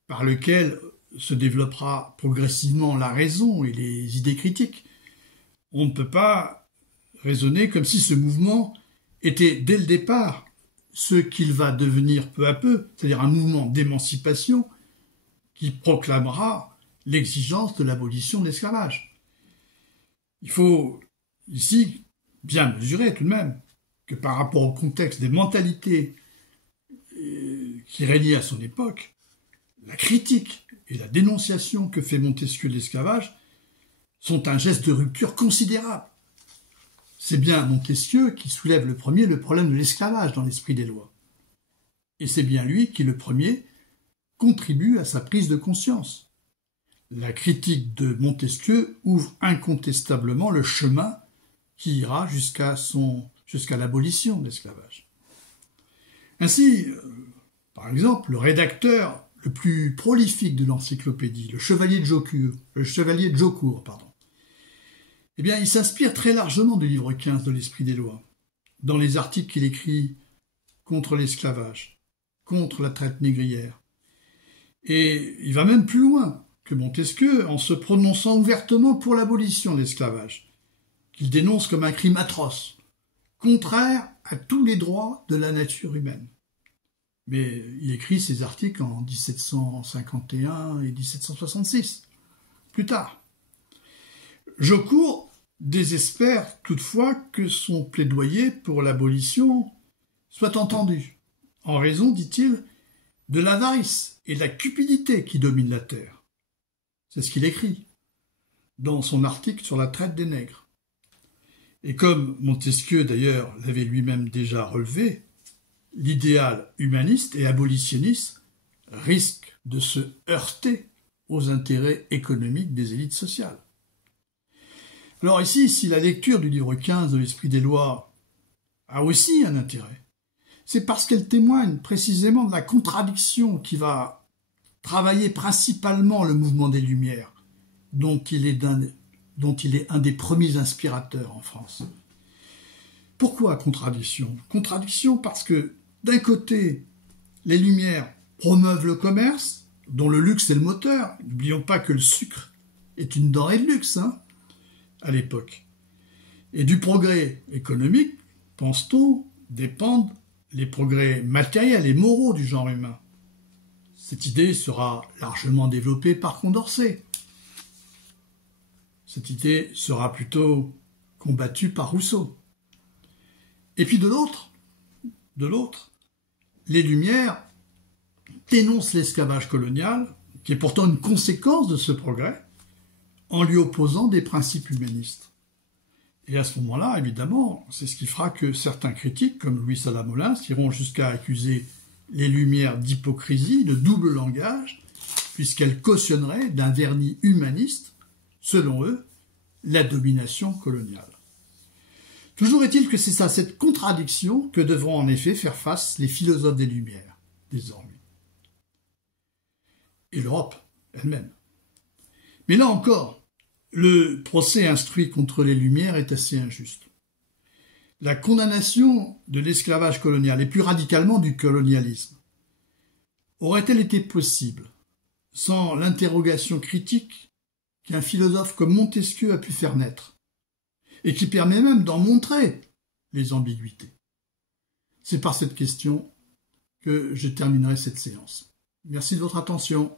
par lequel se développera progressivement la raison et les idées critiques, on ne peut pas raisonner comme si ce mouvement était dès le départ ce qu'il va devenir peu à peu, c'est-à-dire un mouvement d'émancipation qui proclamera l'exigence de l'abolition de l'esclavage. Il faut ici bien mesurer tout de même que par rapport au contexte des mentalités qui régnaient à son époque, la critique et la dénonciation que fait Montesquieu de l'esclavage sont un geste de rupture considérable. C'est bien Montesquieu qui soulève le premier le problème de l'esclavage dans l'esprit des lois. Et c'est bien lui qui, le premier, contribue à sa prise de conscience. La critique de Montesquieu ouvre incontestablement le chemin qui ira jusqu'à l'abolition de l'esclavage. Ainsi, par exemple, le rédacteur le plus prolifique de l'encyclopédie, le chevalier de Jaucourt, eh bien, il s'inspire très largement du livre 15 de l'Esprit des lois, dans les articles qu'il écrit contre l'esclavage, contre la traite négrière. Et il va même plus loin que Montesquieu en se prononçant ouvertement pour l'abolition de l'esclavage, qu'il dénonce comme un crime atroce, contraire à tous les droits de la nature humaine. Mais il écrit ces articles en 1751 et 1766, plus tard. Jaucourt désespère toutefois que son plaidoyer pour l'abolition soit entendu, en raison, dit-il, de l'avarice et de la cupidité qui dominent la terre. C'est ce qu'il écrit dans son article sur la traite des nègres. Et comme Montesquieu d'ailleurs l'avait lui-même déjà relevé, l'idéal humaniste et abolitionniste risque de se heurter aux intérêts économiques des élites sociales. Alors ici, si la lecture du livre 15 de l'Esprit des lois a aussi un intérêt, c'est parce qu'elle témoigne précisément de la contradiction qui va travailler principalement le mouvement des Lumières, dont il est un des premiers inspirateurs en France. Pourquoi contradiction? Contradiction parce que, d'un côté, les Lumières promeuvent le commerce, dont le luxe est le moteur. N'oublions pas que le sucre est une denrée de luxe, à l'époque. Et du progrès économique, pense-t-on, dépendent les progrès matériels et moraux du genre humain. Cette idée sera largement développée par Condorcet. Cette idée sera plutôt combattue par Rousseau. Et puis de l'autre, les Lumières dénoncent l'esclavage colonial, qui est pourtant une conséquence de ce progrès, en lui opposant des principes humanistes. Et à ce moment-là, évidemment, c'est ce qui fera que certains critiques, comme Louis Salamolins, iront jusqu'à accuser les Lumières d'hypocrisie, de double langage, puisqu'elles cautionneraient d'un vernis humaniste, selon eux, la domination coloniale. Toujours est-il que c'est à cette contradiction que devront en effet faire face les philosophes des Lumières, désormais. Et l'Europe elle-même. Mais là encore, le procès instruit contre les Lumières est assez injuste. La condamnation de l'esclavage colonial, et plus radicalement du colonialisme, aurait-elle été possible sans l'interrogation critique qu'un philosophe comme Montesquieu a pu faire naître, et qui permet même d'en montrer les ambiguïtés? C'est par cette question que je terminerai cette séance. Merci de votre attention.